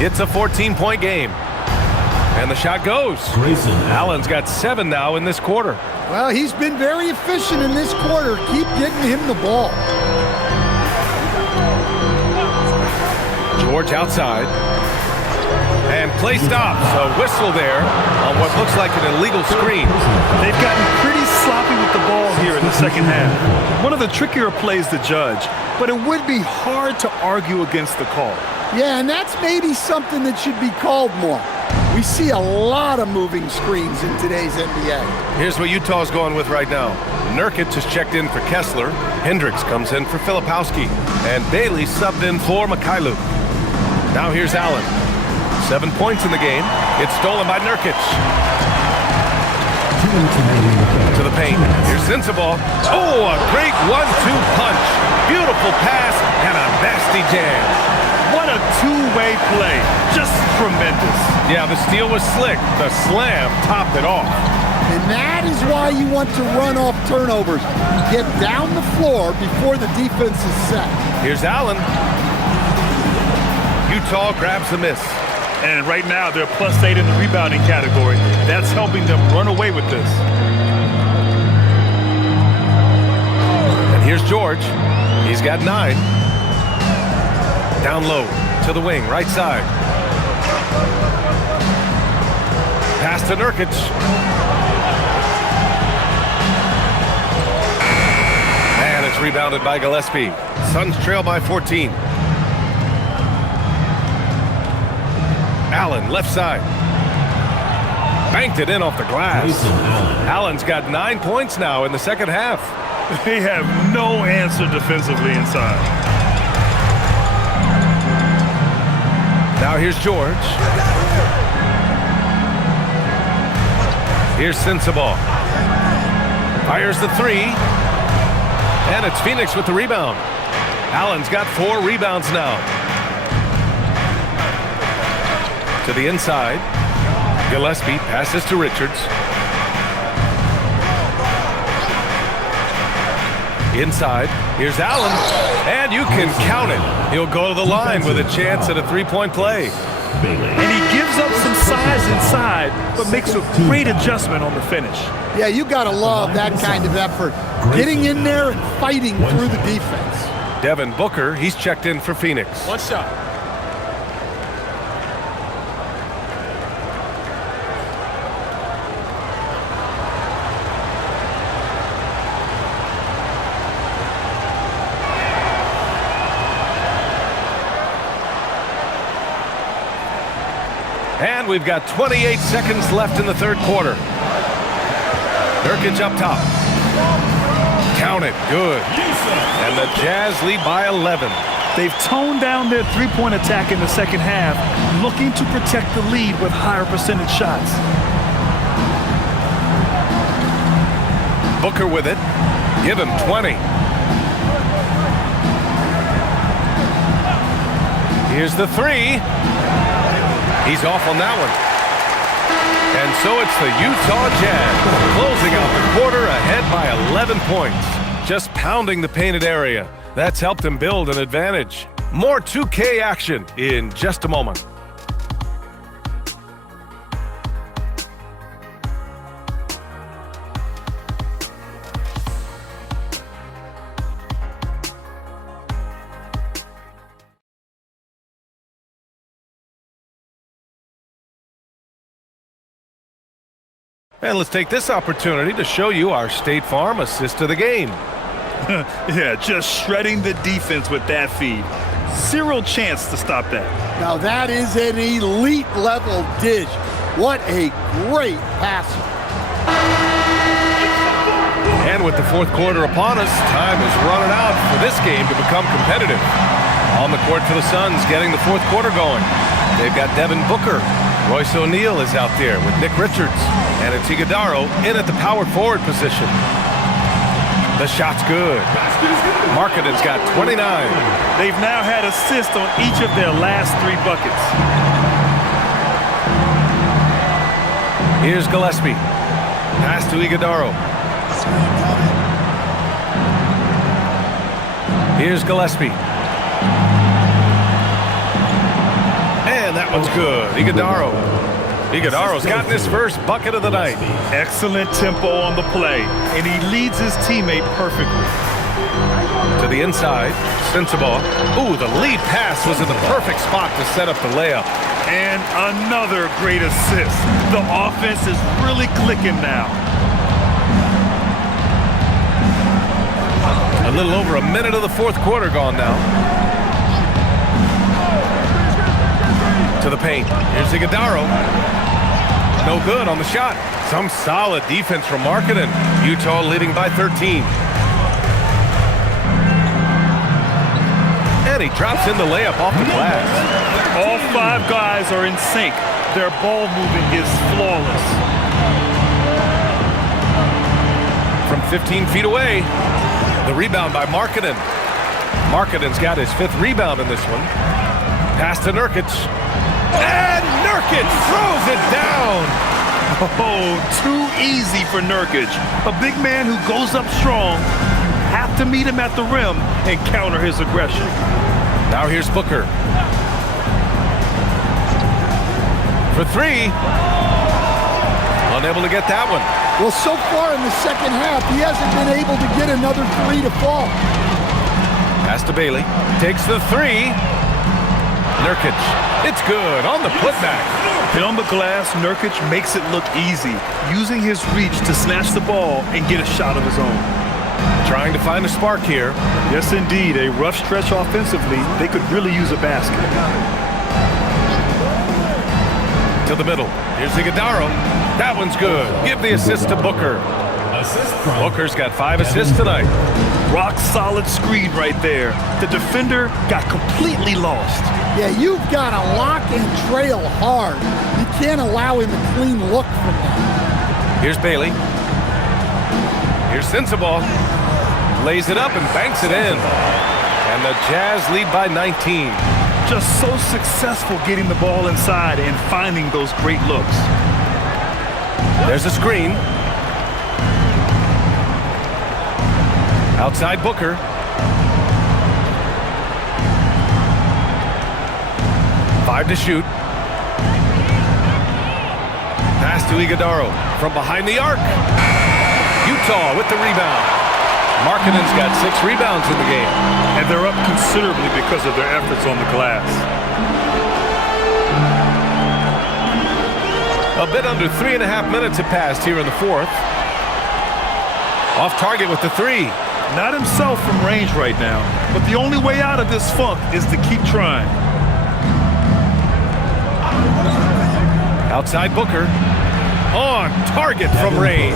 It's a 14-point game. And the shot goes. Grayson. Allen's got 7 now in this quarter. Well, he's been very efficient in this quarter. Keep getting him the ball. George outside. And play stops. A whistle there on what looks like an illegal screen. They've gotten pretty sloppy with the ball here in the second half. One of the trickier plays to judge, but it would be hard to argue against the call. Yeah, and that's maybe something that should be called more. We see a lot of moving screens in today's NBA. Here's what Utah's going with right now. Nurkic is checked in for Kessler. Hendricks comes in for Filipowski. And Bailey subbed in for Mikhailuk. Now here's Allen. 7 points in the game. It's stolen by Nurkic. To the paint. Here's Sensabaugh. Oh, a great 1-2 punch. Beautiful pass and a nasty jam. What a two-way play. Just tremendous. Yeah, the steal was slick. The slam topped it off. And that is why you want to run off turnovers. Get down the floor before the defense is set. Here's Allen. Utah grabs the miss. And right now, they're +8 in the rebounding category. That's helping them run away with this. And here's George. He's got 9. Down low to the wing, right side. Pass to Nurkic. And it's rebounded by Gillespie. Suns trail by 14. Allen, left side. Banked it in off the glass. Allen's got 9 points now in the second half. They have no answer defensively inside. Now here's George. Here's Sensabaugh. Fires the 3. And it's Phoenix with the rebound. Allen's got 4 rebounds now. To the inside. Gillespie passes to Richards. Inside. Here's Allen. And you can count it. He'll go to the line with a chance at a 3-point play. And he gives up some size inside, but makes a great adjustment on the finish. Yeah, you got to love that kind of effort. Getting in there and fighting through the defense. Devin Booker, he's checked in for Phoenix. One shot. And we've got 28 seconds left in the third quarter. Nurkic up top. Count it. Good. And the Jazz lead by 11. They've toned down their three-point attack in the second half, looking to protect the lead with higher percentage shots. Booker with it. Give him 20. Here's the 3. He's off on that one. And so it's the Utah Jazz closing out the quarter ahead by 11 points. Just pounding the painted area. That's helped them build an advantage. More 2K action in just a moment. And let's take this opportunity to show you our State Farm assist of the game. Yeah, just shredding the defense with that feed. Zero chance to stop that. Now that is an elite level dish. What a great passer. And with the fourth quarter upon us, time is running out for this game to become competitive. On the court for the Suns, getting the fourth quarter going. They've got Devin Booker. Royce O'Neal is out there with Nick Richards. And it's Iguodala in at the power forward position. The shot's good. Markkanen's got 29. They've now had assists on each of their last 3 buckets. Here's Gillespie. Pass to Iguodala. Here's Gillespie. And that one's good. Iguodala's gotten his first bucket of the night. Excellent tempo on the play, and he leads his teammate perfectly. To the inside, Sensabaugh. Ooh, the lead pass was in the perfect spot to set up the layup. And another great assist. The offense is really clicking now. A little over a minute of the fourth quarter gone now. To the paint. Here's Iguodala. No good on the shot. Some solid defense from Markkanen. Utah leading by 13. And he drops in the layup off the glass. All 5 guys are in sync. Their ball moving is flawless. From 15 feet away, the rebound by Markkanen. Markkanen's got his 5th rebound in this one. Pass to Nurkic. And Nurkic throws it down. Oh, too easy for Nurkic. A big man who goes up strong. Have to meet him at the rim and counter his aggression. Now here's Booker. For 3. Unable to get that one. Well, so far in the second half, he hasn't been able to get another 3 to fall. Pass to Bailey. Takes the 3. Nurkic. It's good on the putback. And on the glass, Nurkic makes it look easy, using his reach to snatch the ball and get a shot of his own. Trying to find a spark here. Yes, indeed. A rough stretch offensively. They could really use a basket. To the middle. Here's Iguodala. That one's good. Give the assist to Booker. Booker's got 5 assists tonight. Rock solid screen right there. The defender got completely lost. Yeah, you've got to lock and trail hard. You can't allow him a clean look from that. Here's Bailey. Here's Sensabaugh. Lays it up and banks it in. And the Jazz lead by 19. Just so successful getting the ball inside and finding those great looks. There's a screen. Outside Booker. Five to shoot. Pass to Iguodala from behind the arc. Utah with the rebound. Markkanen's got 6 rebounds in the game. And they're up considerably because of their efforts on the glass. A bit under 3.5 minutes have passed here in the fourth. Off target with the 3. Not himself from range right now, but the only way out of this funk is to keep trying. Outside Booker. On target from range.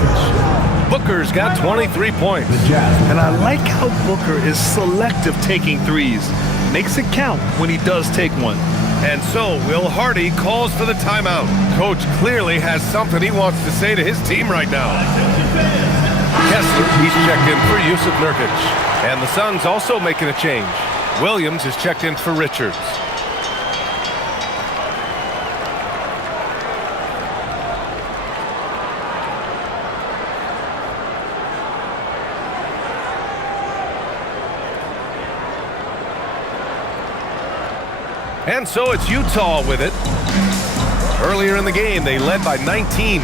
Booker's got 23 points. And I like how Booker is selective taking threes. Makes it count when he does take one. And so Will Hardy calls for the timeout. Coach clearly has something he wants to say to his team right now. Kessler, he's checked in for Yusuf Nurkic. And the Suns also making a change. Williams is checked in for Richards. And so it's Utah with it. Earlier in the game, they led by 19.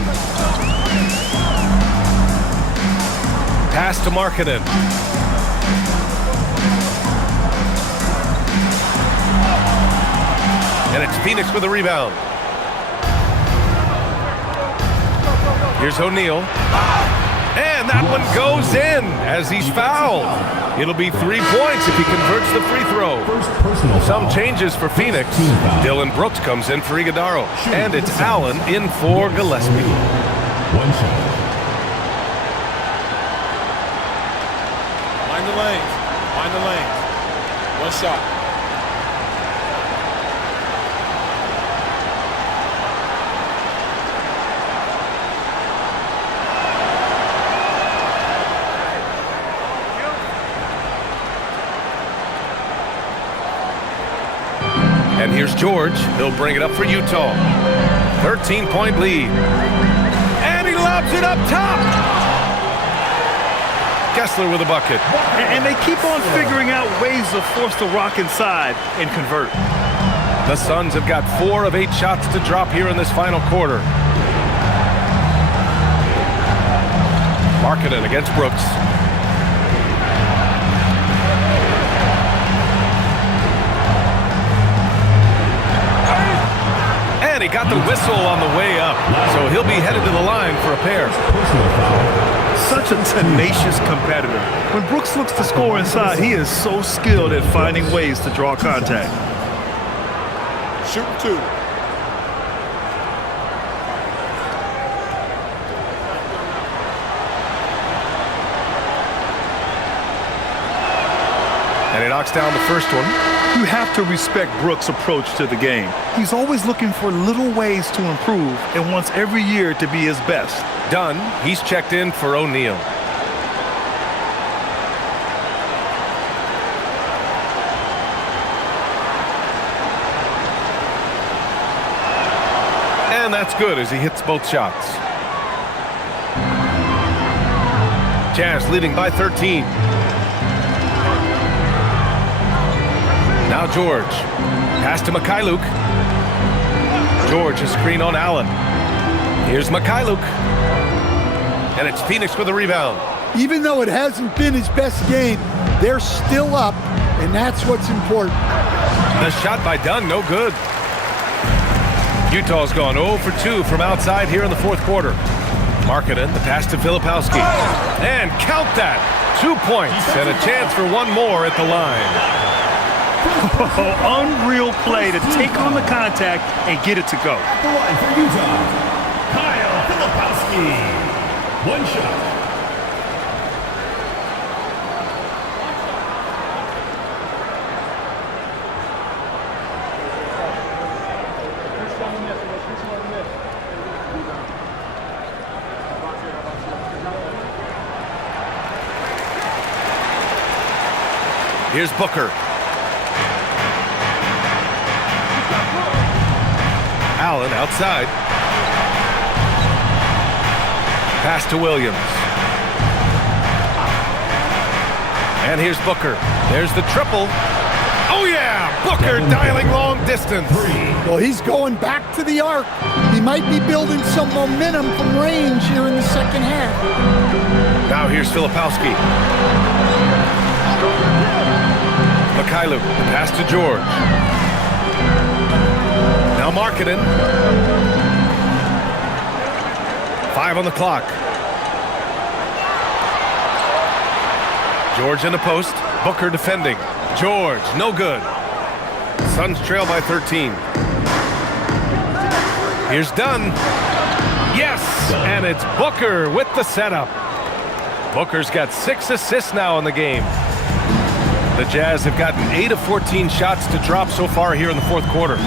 Pass to Markkanen. And it's Phoenix with a rebound. Here's O'Neal. And that one goes in as he's fouled. It'll be 3 points if he converts the free throw. Some changes for Phoenix. Dylan Brooks comes in for Iguodaro. And it's Allen in for Gillespie. One shot. Mind the lanes. Mind the lanes. One shot. And here's George. He'll bring it up for Utah. 13-point lead. And he lobs it up top. Kessler with a bucket. And they keep on figuring out ways to force the rock inside and convert. The Suns have got 4 of 8 shots to drop here in this final quarter. Markkanen against Brooks. And he got the whistle on the way up, so he'll be headed to the line for a pair. Such a tenacious competitor. When Brooks looks to score inside, he is so skilled at finding ways to draw contact. Shoot 2. And he knocks down the first one. You have to respect Brooks' approach to the game. He's always looking for little ways to improve and wants every year to be his best. Done. He's checked in for O'Neal. And that's good as he hits both shots. Jazz leading by 13. Now George. Pass to Mikhailuk. George, a screen on Allen. Here's Mikhailuk. And it's Phoenix with a rebound. Even though it hasn't been his best game, they're still up, and that's what's important. The shot by Dunn, no good. Utah's gone 0 for 2 from outside here in the fourth quarter. Markkanen, the pass to Filipowski. And count that. 2 points and a chance for one more at the line. Unreal play to take on the contact and get it to go. At the line for Utah, Kyle Filipowski. One shot. Here's Booker. Allen outside. Pass to Williams. And here's Booker. There's the triple. Oh yeah! Booker dialing long distance. Well, he's going back to the arc. He might be building some momentum from range here in the second half. Now here's Filipowski. Mikhailuk, pass to George. Now Markkanen. 5 on the clock. George in the post. Booker defending. George, no good. Suns trail by 13. Here's Dunn. Yes, and it's Booker with the setup. Booker's got 6 assists now in the game. The Jazz have gotten 8 of 14 shots to drop so far here in the fourth quarter.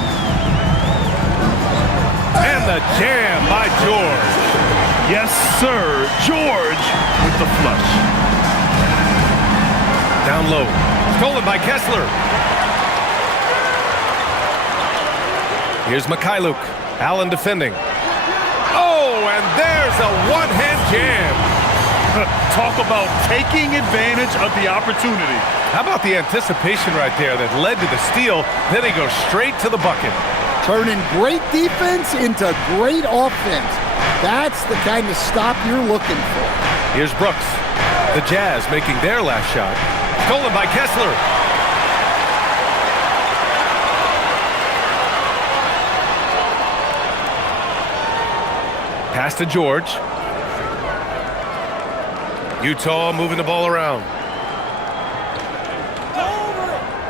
And the jam by George. Yes, sir. George with the flush. Down low. Stolen by Kessler. Here's Mikhailuk. Allen defending. Oh, and there's a one-hand jam. Talk about taking advantage of the opportunity. How about the anticipation right there that led to the steal? Then he goes straight to the bucket. Turning great defense into great offense. That's the kind of stop you're looking for. Here's Brooks. The Jazz making their last shot. Stolen by Kessler. Pass to George. Utah moving the ball around.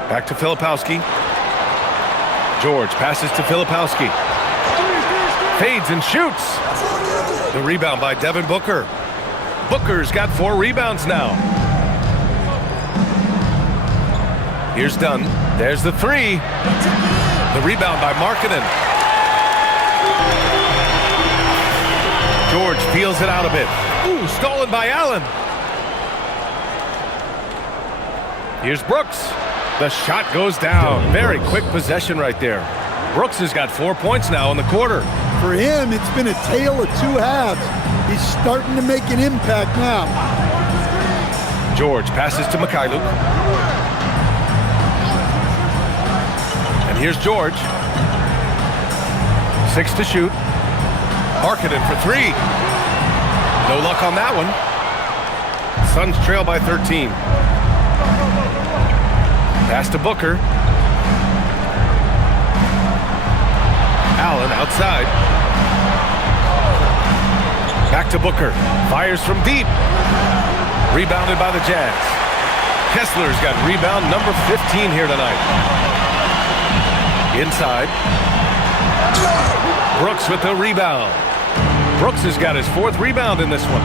Back to Filipowski. George passes to Filipowski. Fades and shoots. The rebound by Devin Booker. Booker's got 4 rebounds now. Here's Dunn. There's the 3. The rebound by Markkanen. George peels it out a bit. Ooh, stolen by Allen. Here's Brooks. The shot goes down. Very quick possession right there. Brooks has got 4 points now in the quarter. For him, it's been a tale of 2 halves. He's starting to make an impact now. George passes to Mikhailuk. And here's George. 6 to shoot. Markkanen for 3. No luck on that one. Suns trail by 13. Pass to Booker. Allen outside. Back to Booker. Fires from deep. Rebounded by the Jazz. Kessler's got rebound number 15 here tonight. Inside. Brooks with the rebound. Brooks has got his 4th rebound in this one.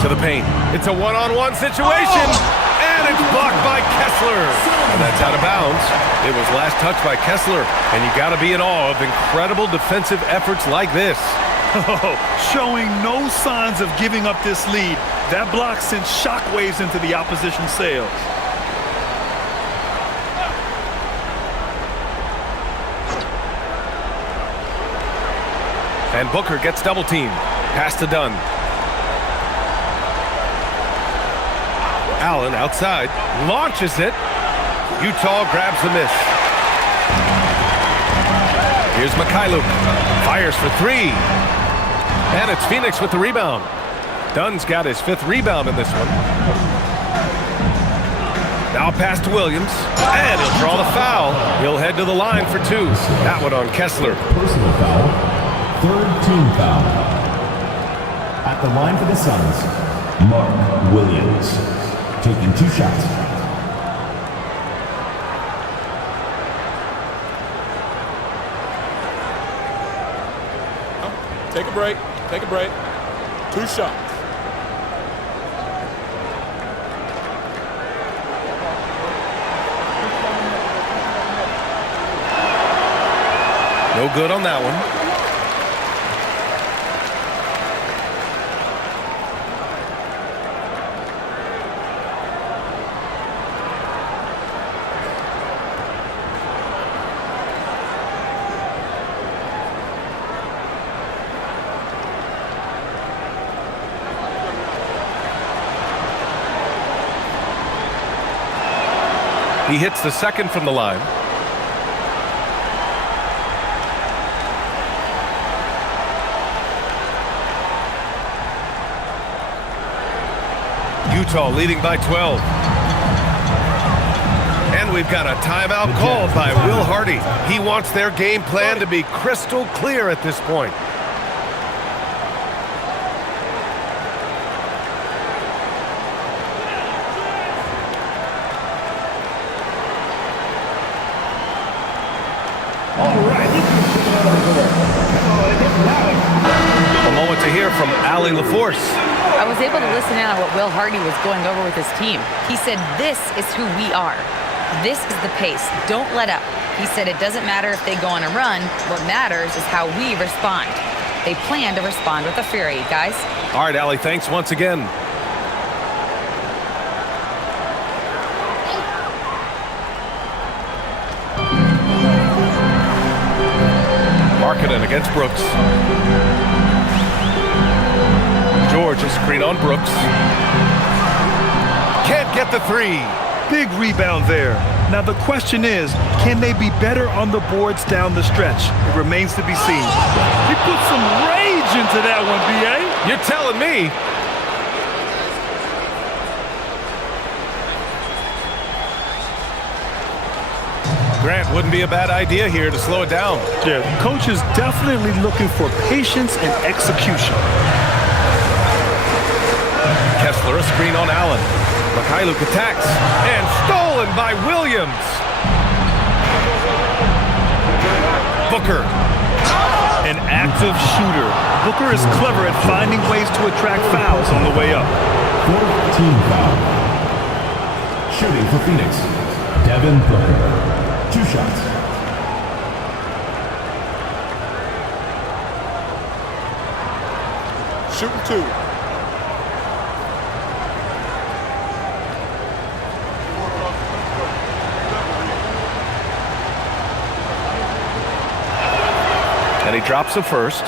To the paint. It's a one-on-one situation. And it's blocked by Kessler. And that's out of bounds. It was last touched by Kessler. And you got to be in awe of incredible defensive efforts like this. Showing no signs of giving up this lead. That block sent shockwaves into the opposition sails. And Booker gets double teamed. Pass to Dunn. Allen outside. Launches it. Utah grabs the miss. Here's Mikhailuk. Fires for 3. And it's Phoenix with the rebound. Dunn's got his 5th rebound in this one. Now pass to Williams. And he'll draw the foul. He'll head to the line for 2. That one on Kessler. Personal foul. 3rd team foul. At the line for the Suns, Mark Williams. Taking 2 shots. Take a break. Take a break. 2 shots. No good on that one. He hits the 2nd from the line. Utah leading by 12. And we've got a timeout called by Will Hardy. He wants their game plan to be crystal clear at this point. A moment to hear from Allie LaForce. I was able to listen in on what Will Hardy was going over with his team. He said, this is who we are. This is the pace. Don't let up. He said it doesn't matter if they go on a run. What matters is how we respond. They plan to respond with a fury, guys. All right, Allie, thanks once again. Markkanen against Brooks. George, a screen on Brooks. Can't get the 3. Big rebound there. Now the question is, can they be better on the boards down the stretch? It remains to be seen. He put some rage into that one, B.A. You're telling me. Grant, wouldn't be a bad idea here to slow it down. Yeah, the coach is definitely looking for patience and execution. Kessler screen on Allen. Mikhailuk attacks, and stolen by Williams. Booker. An active shooter. Booker is clever at finding ways to attract fouls on the way up. 4th team foul. Shooting for Phoenix, Devin Booker. 2 shots. Shooting 2. And he drops the first.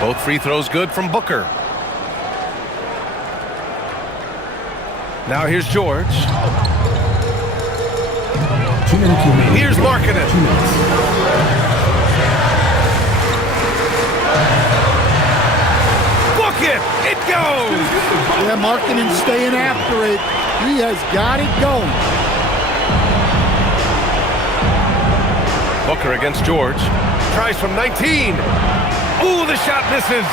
Both free throws good from Booker. Now here's George. 2 minutes remaining. Here's Markkanen. 2 minutes. Book it! It goes! Yeah, Markkanen staying after it. He has got it going. Booker against George. Tries from 19. Ooh, the shot misses.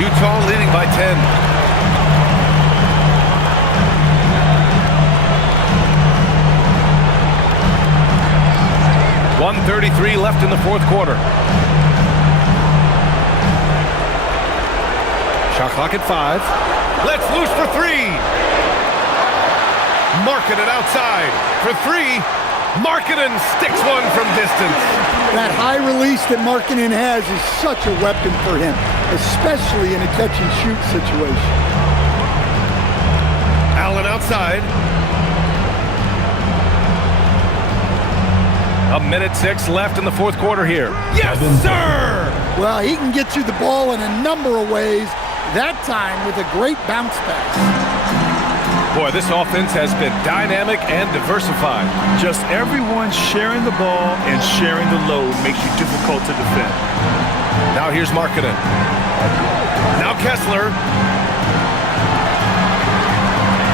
Utah leading by 10. .133 left in the 4th quarter. Shot clock at 5. Let's loose for 3. Markkanen outside for 3. Markkanen sticks one from distance. That high release that Markkanen has is such a weapon for him, especially in a catch-and-shoot situation. Allen outside. 1:06 left in the 4th quarter here. Yes, sir! Well, he can get you the ball in a number of ways, that time with a great bounce pass. Boy, this offense has been dynamic and diversified. Just everyone sharing the ball and sharing the load makes you difficult to defend. Now here's Markkanen. Now Kessler.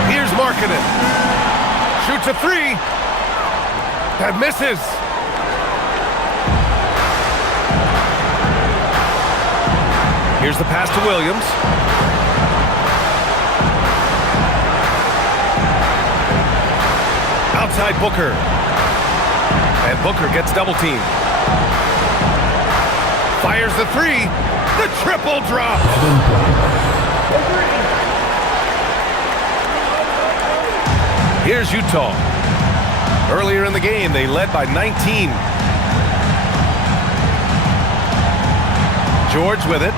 Here's Markkanen. Shoots a 3. That misses. Here's the pass to Williams. Outside Booker. And Booker gets double teamed. Fires the 3. The triple drop. Here's Utah. Earlier in the game, they led by 19. George with it.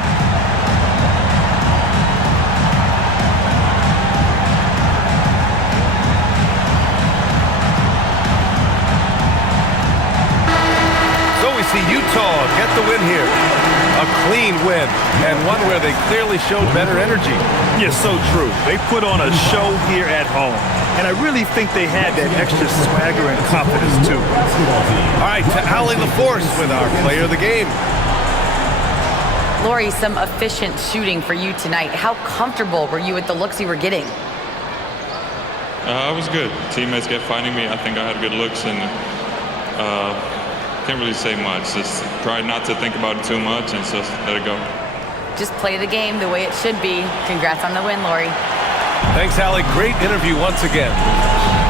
See Utah get the win here. A clean win, and one where they clearly showed better energy. Yeah, so true. They put on a show here at home, and I really think they had that extra swagger and confidence, too. All right, to Allie LaForce with our player of the game. Lori, some efficient shooting for you tonight. How comfortable were you with the looks you were getting? I was good. Teammates kept finding me. I think I had good looks, and can't really say much. Just try not to think about it too much and just let it go. Just play the game the way it should be. Congrats on the win, Lori. Thanks, Allie. Great interview once again.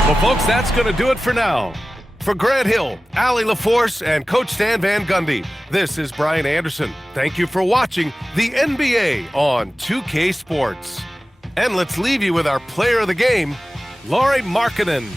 Well, folks, that's going to do it for now. For Grant Hill, Allie LaForce, and Coach Stan Van Gundy, this is Brian Anderson. Thank you for watching the NBA on 2K Sports. And let's leave you with our player of the game, Lauri Markkanen.